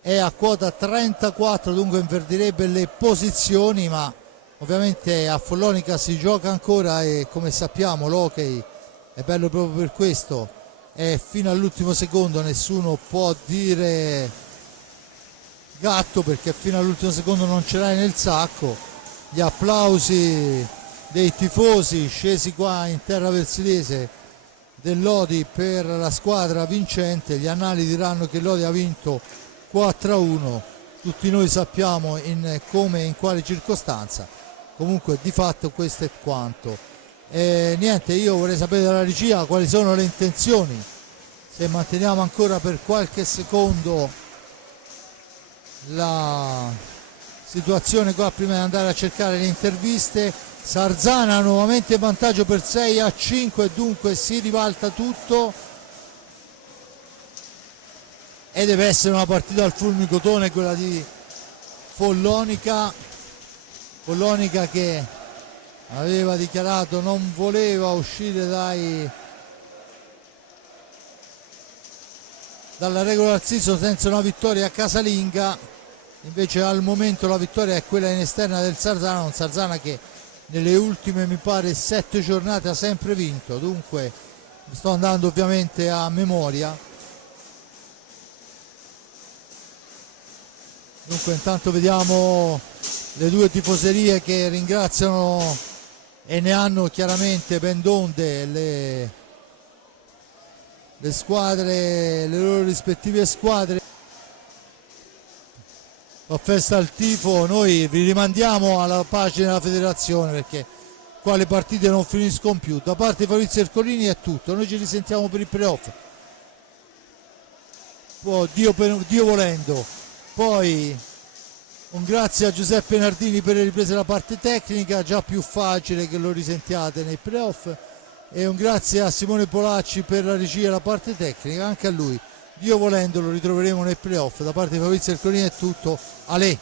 è a quota 34, dunque invertirebbe le posizioni, ma ovviamente a Follonica si gioca ancora e come sappiamo l'hockey è bello proprio per questo, è fino all'ultimo secondo, nessuno può dire gatto perché fino all'ultimo secondo non ce l'hai nel sacco. Gli applausi dei tifosi scesi qua in terra versidese del Lodi per la squadra vincente. Gli annali diranno che Lodi ha vinto 4-1, tutti noi sappiamo in come e in quale circostanza. Comunque di fatto questo è quanto. Niente, io vorrei sapere dalla regia quali sono le intenzioni, se manteniamo ancora per qualche secondo la situazione qua prima di andare a cercare le interviste. Sarzana nuovamente in vantaggio per 6-5, dunque si ribalta tutto e deve essere una partita al fulmicotone quella di Follonica che aveva dichiarato non voleva uscire dalla regular season senza una vittoria a casalinga. Invece al momento la vittoria è quella in esterna del Sarzana, un Sarzana che nelle ultime mi pare 7 giornate ha sempre vinto, dunque sto andando ovviamente a memoria. Dunque intanto vediamo le due tifoserie che ringraziano e ne hanno chiaramente ben donde le squadre, le loro rispettive squadre. Fa festa al tifo, noi vi rimandiamo alla pagina della federazione perché qua le partite non finiscono più. Da parte di Fabrizio Ercolini è tutto, noi ci risentiamo per il playoff, Dio volendo. Poi un grazie a Giuseppe Nardini per le riprese della parte tecnica, già più facile che lo risentiate nei playoff, e un grazie a Simone Polacci per la regia e la parte tecnica, anche a lui. Dio volendo lo ritroveremo nei playoff. Da parte di Fabrizio Ercolini è tutto, alè!